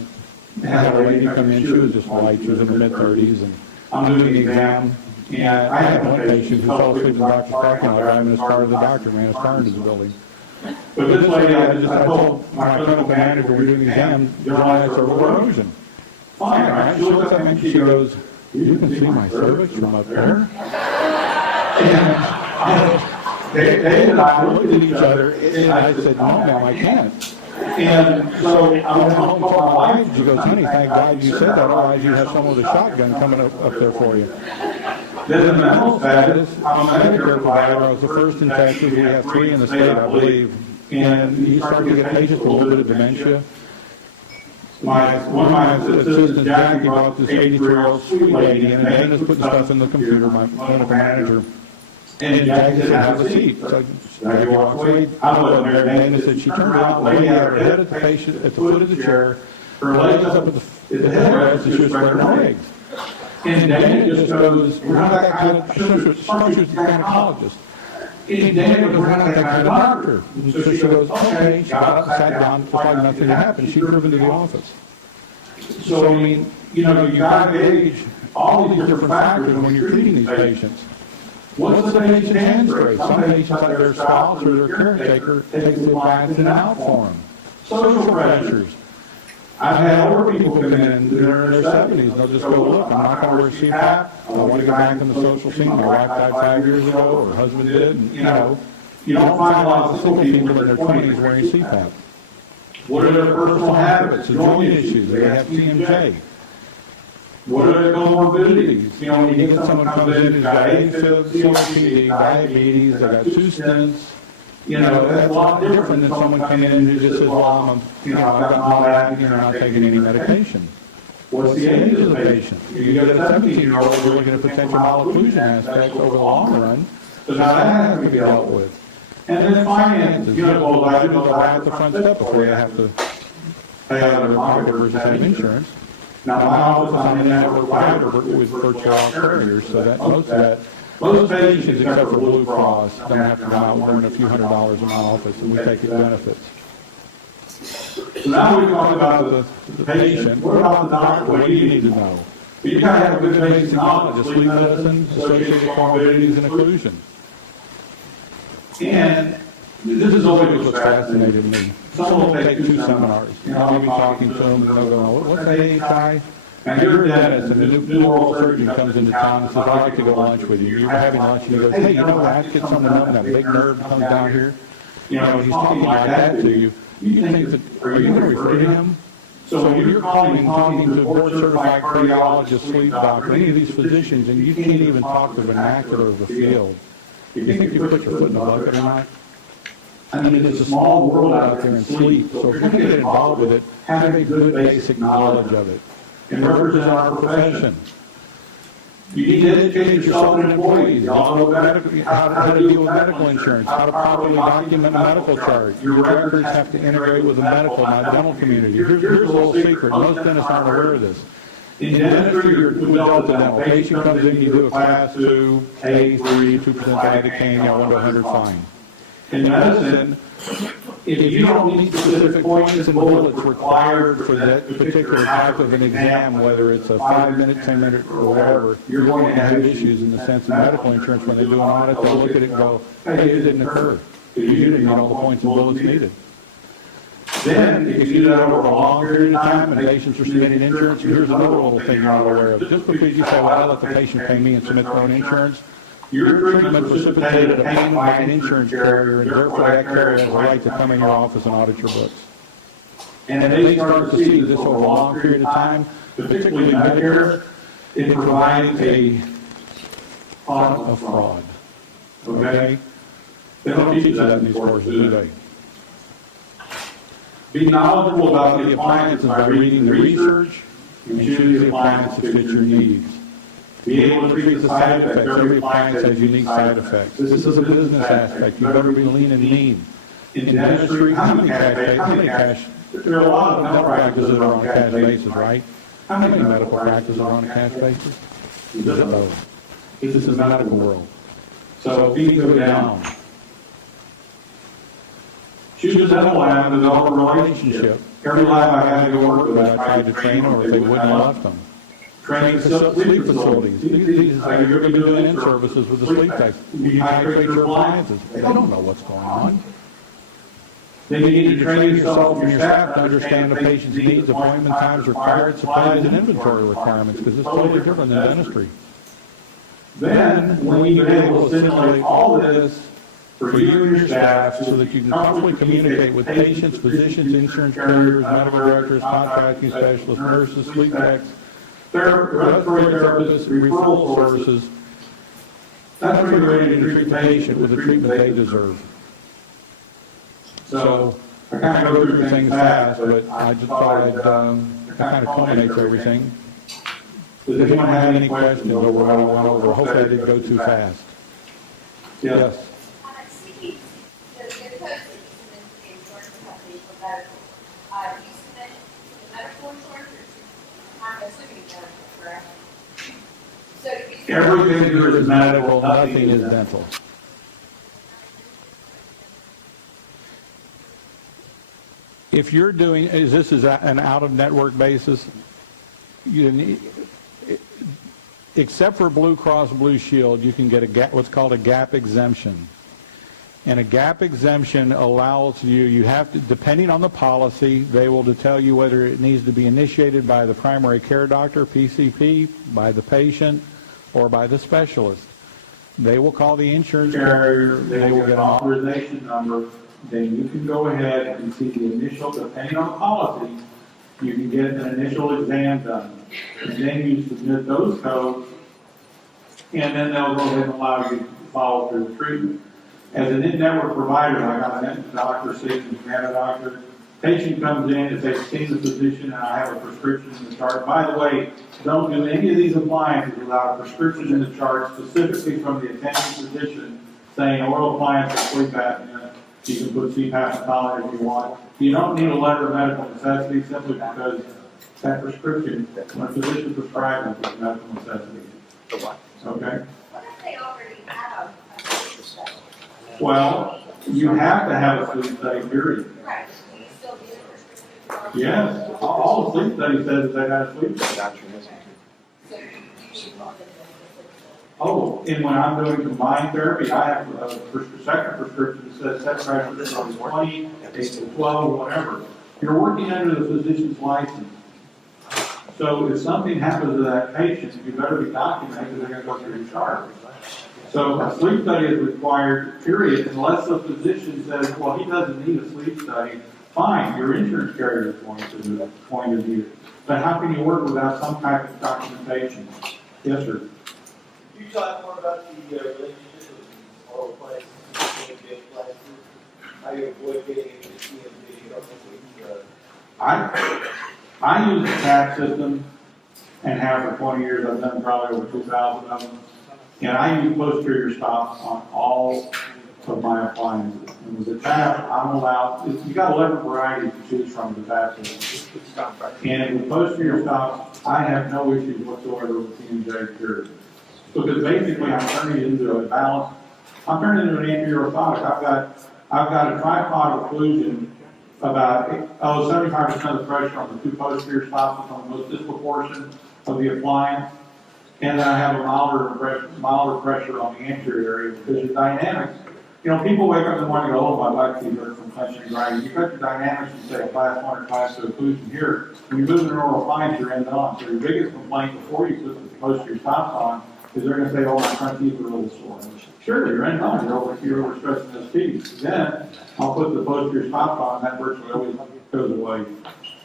I had a lady come in, she was just white, she was in her mid-30s, and I'm doing the exam, and I had one patient who fell asleep in the doctor's parking lot, driving his car to the doctor, ran his car into the building. But this lady, I told my clinical manager when we were doing the exam, generalized cervical erosion. Fine, right? She looks at me and she goes, you can see my cervix from up there? And Dave and I looked at each other, and I said, no, ma'am, I can't. And so I went home and told my wife, she goes, honey, thank God you said that, otherwise you'd have someone with a shotgun coming up there for you. Then the mental status, I'm a Medicare provider, I was the first in Texas, we have 3 in the state, I believe, and you start to get patients with a little bit of dementia. One of my assistants, Jackie, brought this 83-year-old sweet lady in, and Dana's putting stuff in the computer, my clinical manager, and Jackie said, have a seat. So Jackie walks away, I wasn't there, Dana said she turned around, the lady had her head at the patient, at the foot of the chair, her legs up at the headrest, and she was spreading her legs. And Dana just goes, we're not that kind of, she was the gynecologist. And Dana goes, we're not that kind of doctor. And so she goes, okay, she got up, sat down, just like nothing had happened. She drove into the office. So, I mean, you know, you got to gauge all these different factors when you're treating these patients. What's the patient's hands race? Some patients have their spouse or their caretaker takes the appliance in and out for them. Social pressures. I've had older people come in, they're in their 70s, they'll just go, look, I'm not going to wear CPAP, I want to go back in the social scene, my wife died 5 years ago, or her husband did, and, you know, you don't find a lot of single people in their 20s wearing CPAP. What are their personal habits, joint issues, they have TMJ. What are their comorbidities? You know, when you get someone comes in who's got AFib, COPD, diabetes, they got 2 stents, you know, that's a lot different than someone coming in who just says, well, I've got all that, and not taking any medication. What's the age of the patient? You get a 17-year-old, we're looking at potential malocclusion aspects over the long run, so now that has to be dealt with. And then finances, you know, well, I do know buy at the front step before you have to pay out of their pocket versus having insurance. Now, my office, I'm in that with virtual all carriers, so that most patients, except for Blue Cross, don't have to come out more than a few $100s in my office, and we take the benefits. So now we've talked about the patient. What about the doctor? What do you need to know? But you got to have a good basic knowledge of sleep medicine, associated comorbidities, and occlusion. And this is always what's fascinated me. Someone will take 2 seminars. You know, I'll be talking to them, and they'll go, what's AHI? And you're a dentist, and the new oral surgeon comes into town and says, I'd like to go to lunch with you. You're having lunch, and he goes, hey, you know what, I get something up, and that big nerve comes down here. You know, he's talking like that to you. You think that, are you going to refer to him? So when you're calling and talking to a board-certified cardiologist, sleep doctor, any of these physicians, and you can't even talk the vernacular of the field, you think you put your foot in the bucket or not? I mean, it's a small world out there in sleep, so if you're going to get involved with it, have a good basic knowledge of it and represent our profession. You need to educate yourself and employees. You all know how to deal with medical insurance, how to properly document a medical chart. Your records have to integrate with the medical, not dental community. Here's a little secret. Most dentists aren't aware of this. In dentistry, you're with Delta Dental. Patient comes in, you do a class 2, A3, 2% value decay, you got 1 to 100 fine. In medicine, if you don't meet specific points and bullets required for that particular type of an exam, whether it's a 5-minute, 10-minute, or whatever, you're going to have issues in the sense of medical insurance. When they do an audit, they'll look at it and go, hey, it didn't occur. You didn't meet all the points and bullets needed. Then, if you do that over a long period of time and patients are submitting insurance, here's another little thing you're not aware of. Just because you say, well, I let the patient pay me and submit their own insurance, your treatment precipitated a payment by an insurance carrier, and therefore that carrier has a right to come in your office and audit your books. And if they start to see this over a long period of time, particularly Medicare, it provides a font of fraud. Okay? They don't teach you that in these courses, do they? Be knowledgeable about the appliances by reading the research and choose the appliance that fits your needs. Be able to treat the side effects. Every appliance has unique side effects. This is a business aspect. You better be lean and mean. In dentistry, how many cash? There are a lot of medical practices that are on a cash basis, right? How many medical practices are on a cash basis? Zero. This is the medical world. So fees go down. Choose a dental lab and develop a relationship. Every lab I had to go work with, I tried to train them, or if they wouldn't, I left them. Training sleep facilities. These are you're going to be doing in-services with the sleep techs. You titrate your appliances. They don't know what's going on. Then you need to train yourself and your staff to understand the patient's needs, appointment times, required supplies, and inventory requirements, because it's totally different than dentistry. Then, when you've been able to simulate all of this for you and your staff so that you can comfortably communicate with patients, physicians, insurance carriers, medical directors, contracting specialists, nurses, sleep techs, respiratory therapists, referral services, that's where you're ready to treat the patient with the treatment they deserve. So, I kind of go through things fast, but I just thought it kind of culminates everything. Does anyone have any questions over what I went over? Hopefully I didn't go too fast. Yes? Everything here is medical, nothing is dental. If you're doing, this is an out-of-network basis, you need, except for Blue Cross Blue Shield, you can get what's called a gap exemption. And a gap exemption allows you have to, depending on the policy, they will tell you whether it needs to be initiated by the primary care doctor, PCP, by the patient, or by the specialist. They will call the insurance carrier, they will get an authorization number, then you can go ahead and see the initial, depending on the policy, you can get an initial exam done. And then you submit those codes, and then they'll go ahead and allow you to follow through the treatment. As an in-network provider, I got an doctor, citizen, a doctor. Patient comes in, if they've seen the physician, and I have a prescription in the chart. By the way, don't do any of these appliances without a prescription in the chart specifically from the attending physician saying oral appliance for sleep apnea. You can put CPAP tolerant if you want. You don't need a letter of medical necessity simply because that prescription, when a physician prescribes it, is medical necessity. Okay? What if they already have a sleep study? Well, you have to have a sleep study, period. Right. Do you still need a prescription? Yes. All the sleep study says is they got a sleep study. So you need more than the Oh, and when I'm doing combined therapy, I have a second prescription that says set pressure from 20 to 12, whatever. You're working under the physician's license. So if something happens to that patient, you better be documented because they're going to go through your chart. So a sleep study is required, period, unless the physician says, well, he doesn't need a sleep study. Fine, your insurance carrier is going to need it. But how can you work without some type of documentation? Yes, sir. Can you talk more about the relationship with oral appliances and how you avoid getting into TMD or I use the TAP system and have for 20 years. I've done probably over 2,000 of them. And I use posterior stops on all of my appliances. And with the TAP, I'm allowed, you got 11 varieties to choose from the TAP system. And with posterior stops, I have no issues whatsoever with TMJ Cure. Because basically I'm turning it into a balance. I'm turning it into an anterior orthotic. I've got a tripod occlusion about 75% of the pressure on the two posterior stops is on the most distal portion of the appliance. And then I have a milder pressure on the anterior area because your dynamics, you know, people wake up in the morning and go, oh, my back feet hurt from clenching and grinding. You got your dynamics and say class 1 or class 2 occlusion here. When you're moving an oral appliance, you're end on. So your biggest complaint before you put the posterior stops on is they're going to say, oh, my front teeth are a little sore. Sure, you're end on. You're overstressing those teeth. Then I'll put the posterior stops on, and that virtually always goes away.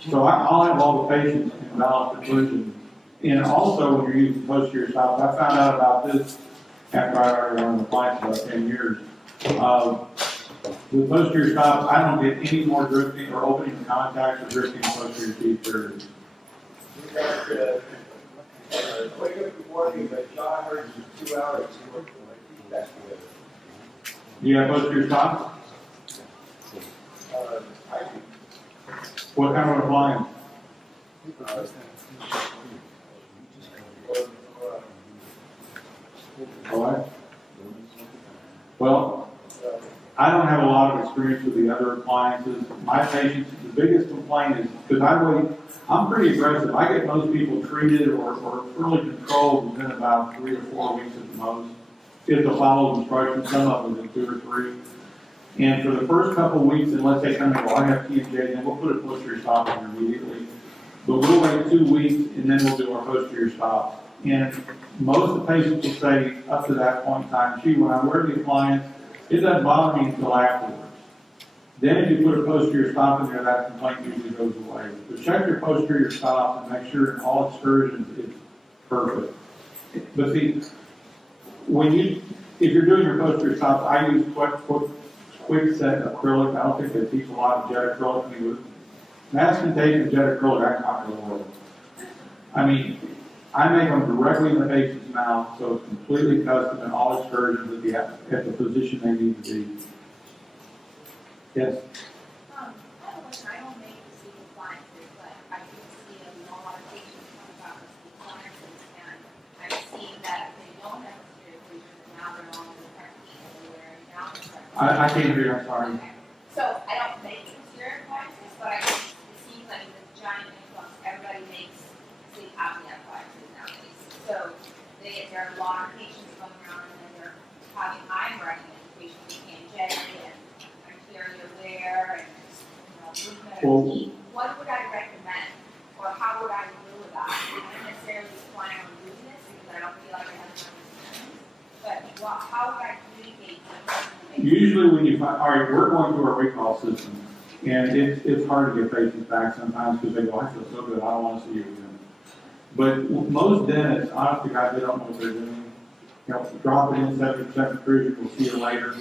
So I'll have all the patients in balanced occlusion. And also, when you're using posterior stops, I found out about this after I already run the appliance for about 10 years. With posterior stops, I don't get any more drifting or opening of contacts or drifting posterior teeth period. wake up in the morning, but John heard you 2 hours to work for my feedback together. You have posterior stops? I do. What kind of appliance? All right. Well, I don't have a lot of experience with the other appliances. My patients, the biggest complaint is, because I'm pretty aggressive. I get most people treated or early controlled within about 3 or 4 weeks at the most. If they follow instructions, some of them within 2 or 3. And for the first couple of weeks, unless they come and go, I have TMJ, then we'll put a posterior stop on immediately. But we'll wait 2 weeks and then we'll do our posterior stop. And most of the patients will say up to that point in time, gee, when I wear the appliance, it doesn't bother me until afterwards. Then if you put a posterior stop in there, that complaint usually goes away. So check your posterior stop and make sure in all excursions it's perfect. But see, if you're doing your posterior stops, I use quick set acrylic. I don't think they teach a lot of jet acrylic. Masking and jet acrylic, I'm not going to work. I mean, I make them directly in the patient's mouth, so it's completely custom in all excursions at the position they need to be. Yes? I don't make the sleep appliances, but I do see a lot of patients come about with sleep appliances, and I've seen that they don't have a severe occlusion, and now they're on the correct teeth, and they're wearing down the correct teeth. I can't hear you, I'm sorry. Okay. So I don't make the posterior appliances, but it seems like this giant influx, everybody makes sleep apnea appliances nowadays. So there are a lot of patients going around, and then I'm recommending patients with TMJ and anterior wear and movement of teeth. What would I recommend, or how would I deal with that? I don't necessarily plan on using this because I don't feel like I have enough experience. But how would I communicate to the person? Usually when you find, all right, we're going through our recall system, and it's hard to get patients back sometimes because they go, I feel so good, I don't want to see you again. But most dentists, honestly, guys, they don't know what they're doing. You know, drop it in 70% protrusion, we'll see you later.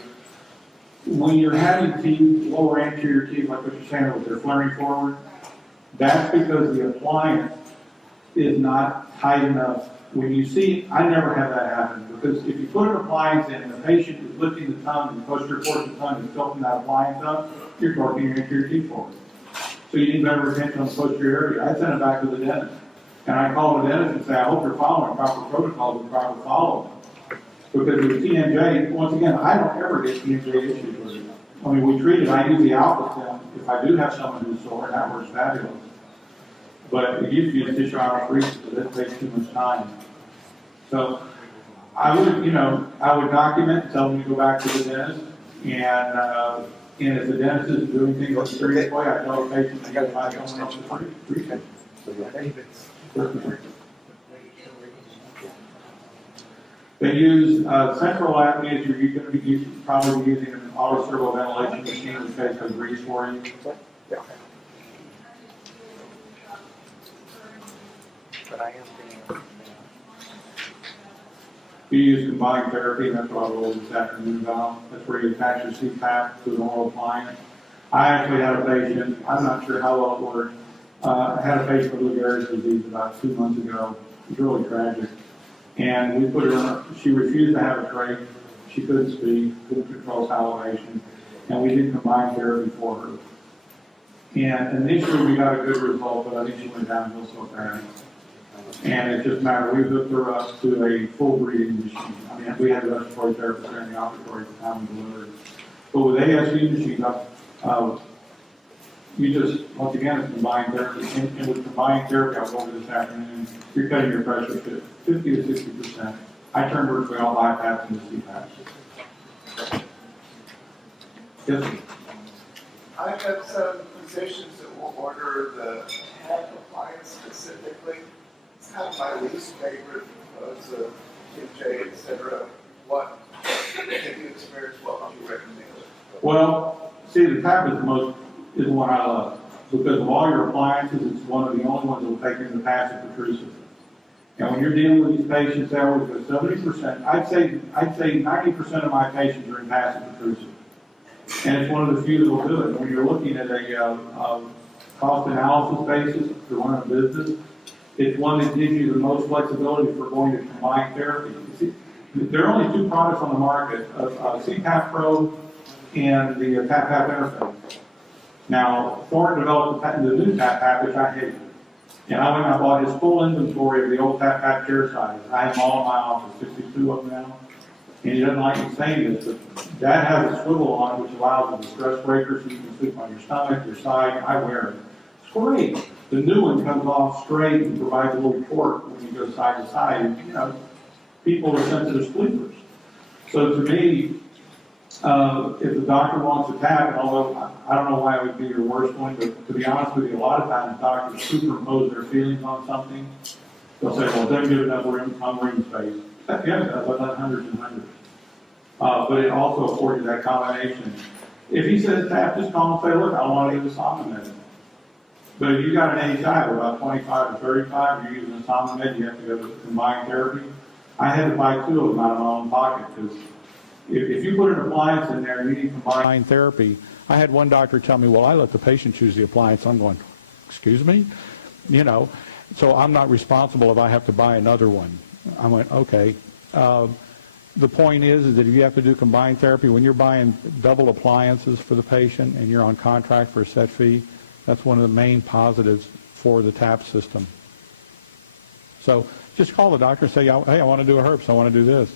When you're having teeth, lower anterior teeth, like what you're saying, with they're flaring forward, that's because the appliance is not tight enough. When you see, I never have that happen, because if you put an appliance in and the patient is lifting the tongue and the posterior portion of the tongue is tilting that appliance up, you're torquing your anterior teeth forward. So you need better retention on the posterior area. I send it back to the dentist. And I call the dentist and say, I hope you're following proper protocols and proper follow-up. Because with TMJ, once again, I don't ever get TMJ issues with it. I mean, we treat it, I use the alpha stem if I do have someone who's sore, and that works fabulous. But it used to be a tissue arthrosis, so that takes too much time. So I would document, tell them to go back to the dentist, and if the dentist is doing things a serious way, I tell the patient to get find someone else to treat it. They use central apnea. You're going to be probably using an auto servo ventilation machine, which takes a grease for you. Yeah. But I am thinking. You use combined therapy, and that's what I rolled this afternoon about. That's where you attach your CPAP to an oral appliance. I actually had a patient, I'm not sure how well it worked. I had a patient with Lou Gehrig's disease about 2 months ago. It was really tragic. And we put her on, she refused to have a trach. She couldn't speak, couldn't control salivation. And we did combined therapy for her. And initially we got a good result, but I think she went downhill so fast. And it just mattered. We hooked her up to a full breathing machine. I mean, we had a respiratory therapist there in the operatory at the time we delivered. But with ASU machines, you just, once again, it's combined therapy. And with combined therapy, I'll go over this afternoon, you're cutting your pressure 50 to 60%. I turned virtually all bypass into CPAPs. Yes, sir. I've got some physicians that will order the TAP appliance specifically. It's kind of my least favorite because of TJ, et cetera. What have you experienced? What would you recommend? Well, see, the TAP is the one I love. Because of all your appliances, it's one of the only ones that will take in the passive protrusive. And when you're dealing with these patients, they always go 70%. I'd say 90% of my patients are in passive protrusive. And it's one of the few that will do it. When you're looking at a cost analysis basis to run a business, it's one that gives you the most flexibility for going to combined therapy. You see, there are only two products on the market, CPAP Pro and the TAP interface. Now, Thornton developed the new TAP, which I hate. And I went and I bought his full inventory of the old TAP chair size. I have them all in my office, 62 of them now. And he doesn't like me saying this, but that has a swivel on it, which allows the stress breaker so you can sleep on your stomach, your side. I wear it. It's great. The new one comes off straight and provides a little torque when you go side to side. And, you know, people are sensitive sleepers. So to me, if the doctor wants a TAP, and although I don't know why it would be your worst one, but to be honest with you, a lot of times doctors superimpose their feelings on something. They'll say, well, it doesn't give enough room space. Yeah, that's about hundreds and hundreds. But it also affords you that combination. If he says TAP, just call and say, look, I don't want to use a Somnomed. But if you got an AHI of about 25 to 35, you're using a Somnomed, you have to go to combined therapy. I had to buy 2 of them out of my own pocket because if you put an appliance in there and you need combined therapy, I had one doctor tell me, well, I let the patient choose the appliance. I'm going, excuse me? You know, so I'm not responsible if I have to buy another one. I went, okay. The point is that if you have to do combined therapy, when you're buying double appliances for the patient and you're on contract for a set fee, that's one of the main positives for the TAP system. So just call the doctor and say, hey, I want to do a herpes, I want to do this.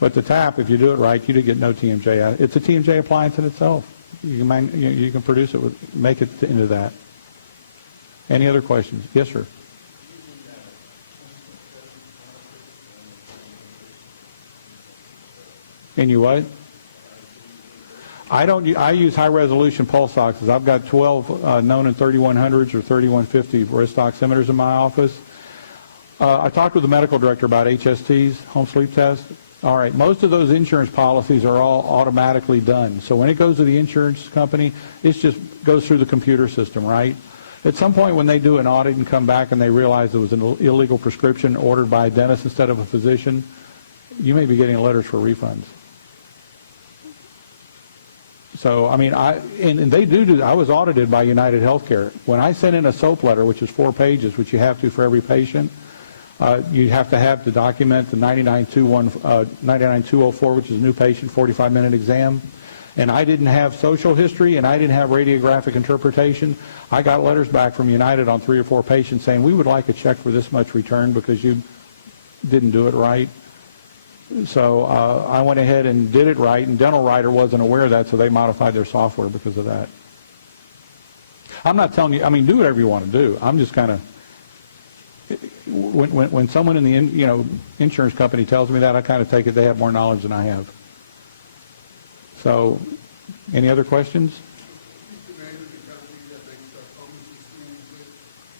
But the TAP, if you do it right, you get no TMJ. It's a TMJ appliance in itself. You can produce it, make it into that. Any other questions? Yes, sir. And you what? I use high resolution pulse oxes. I've got 12 known in 3100s or 3150 wrist oximeters in my office. I talked with the medical director about HSTs, home sleep test. All right, most of those insurance policies are all automatically done. So when it goes to the insurance company, it just goes through the computer system, right? At some point when they do an audit and come back and they realize there was an illegal prescription ordered by a dentist instead of a physician, you may be getting letters for refunds. So, I mean, and they do, I was audited by United Healthcare. When I sent in a SOAP letter, which is 4 pages, which you have to for every patient, you have to have to document the 99204, which is a new patient 45-minute exam. And I didn't have social history and I didn't have radiographic interpretation. I got letters back from United on 3 or 4 patients saying, we would like a check for this much return because you didn't do it right. So I went ahead and did it right, and Dental Writer wasn't aware of that, so they modified their software because of that. I'm not telling you, I mean, do whatever you want to do. I'm just kind of, when someone in the insurance company tells me that, I kind of take it they have more knowledge than I have. So, any other questions?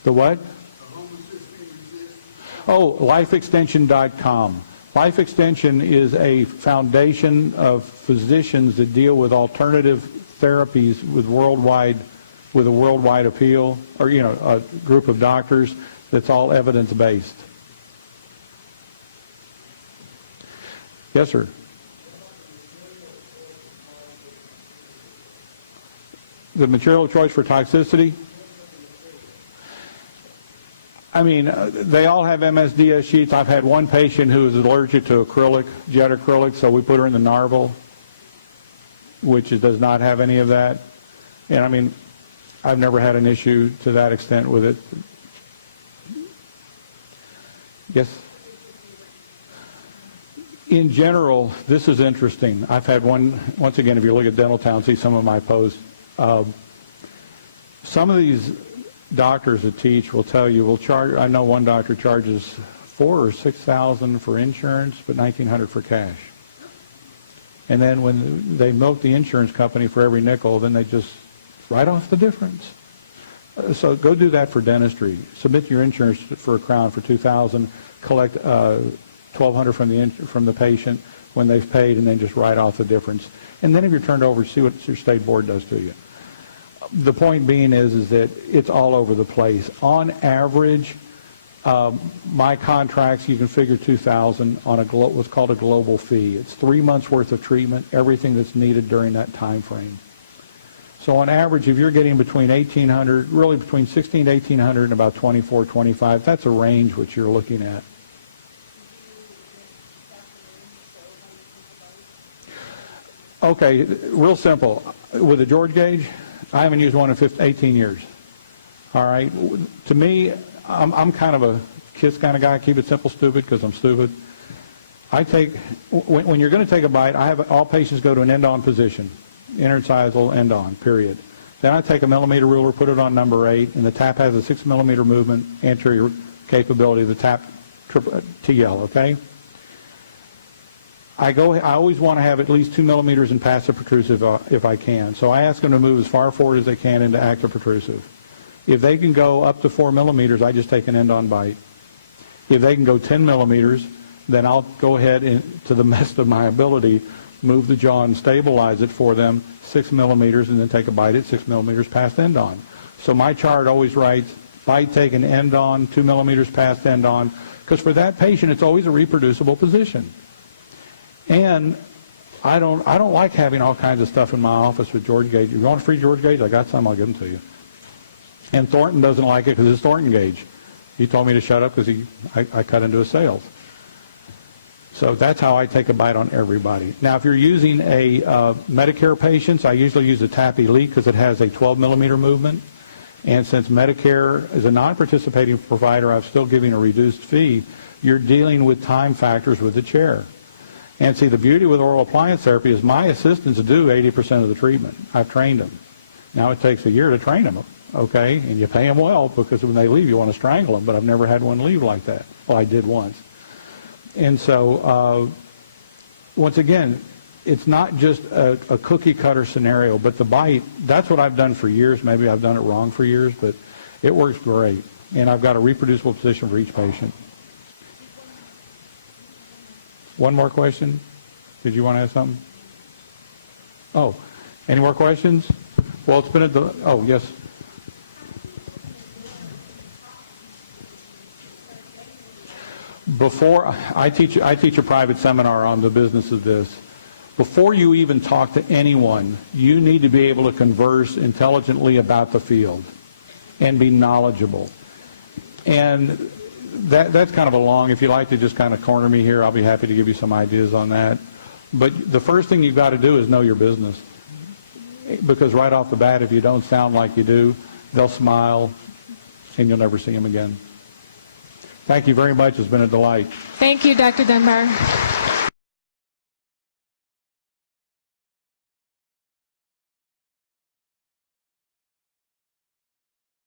The what? Oh, lifeextension.com. Life Extension is a foundation of physicians that deal with alternative therapies with a worldwide appeal, or a group of doctors that's all evidence-based. Yes, sir. The material of choice for toxicity? I mean, they all have MSDS sheets. I've had one patient who is allergic to acrylic, jet acrylic, so we put her in the Narval, which does not have any of that. And I mean, I've never had an issue to that extent with it. Yes? In general, this is interesting. I've had one, once again, if you look at Dental Town, see some of my posts. Some of these doctors that teach will tell you, will charge, I know one doctor charges $4,000 or $6,000 for insurance, but $1,900 for cash. And then when they milk the insurance company for every nickel, then they just write off the difference. So go do that for dentistry. Submit your insurance for a crown for $2,000, collect $1,200 from the patient when they've paid, and then just write off the difference. And then if you're turned over, see what your state board does to you. The point being is that it's all over the place. On average, my contracts, you can figure $2,000 on what's called a global fee. It's 3 months worth of treatment, everything that's needed during that time frame. So on average, if you're getting between $1,800, really between $1,600 to $1,800 and about $2,400, $2,500, that's a range which you're looking at. Okay, real simple. With a George gauge, I haven't used one in 18 years. All right? To me, I'm kind of a KISS kind of guy, keep it simple, stupid, because I'm stupid. I take, when you're going to take a bite, I have all patients go to an end-on position, incisal end-on, period. Then I take a millimeter ruler, put it on number 8, and the tap has a 6 millimeter movement, anterior capability of the tap TL, okay? I always want to have at least 2 millimeters in passive protrusive if I can. So I ask them to move as far forward as they can into active protrusive. If they can go up to 4 millimeters, I just take an end-on bite. If they can go 10 millimeters, then I'll go ahead and, to the best of my ability, move the jaw and stabilize it for them 6 millimeters, and then take a bite at 6 millimeters past end-on. So my chart always writes bite taken end-on, 2 millimeters past end-on, because for that patient, it's always a reproducible position. And I don't like having all kinds of stuff in my office with George gauge. If you want a free George gauge, I got some, I'll give them to you. And Thornton doesn't like it because it's Thornton gauge. He told me to shut up because I cut into his sales. So that's how I take a bite on everybody. Now, if you're using a Medicare patients, I usually use a TAP Elite because it has a 12 millimeter movement. And since Medicare is a non-participating provider, I'm still giving a reduced fee. You're dealing with time factors with the chair. And see, the beauty with oral appliance therapy is my assistants do 80% of the treatment. I've trained them. Now it takes a year to train them, okay? And you pay them well because when they leave, you want to strangle them. But I've never had one leave like that. Well, I did once. And so, once again, it's not just a cookie cutter scenario, but the bite, that's what I've done for years. Maybe I've done it wrong for years, but it works great. And I've got a reproducible position for each patient. One more question? Did you want to ask something? Oh, any more questions? Well, it's been oh, yes. Before, I teach a private seminar on the business of this. Before you even talk to anyone, you need to be able to converse intelligently about the field and be knowledgeable. And that's kind of a long, if you like to just kind of corner me here, I'll be happy to give you some ideas on that. But the first thing you've got to do is know your business. Because right off the bat, if you don't sound like you do, they'll smile and you'll never see them again. Thank you very much. It's been a delight. Thank you, Dr. Denbar.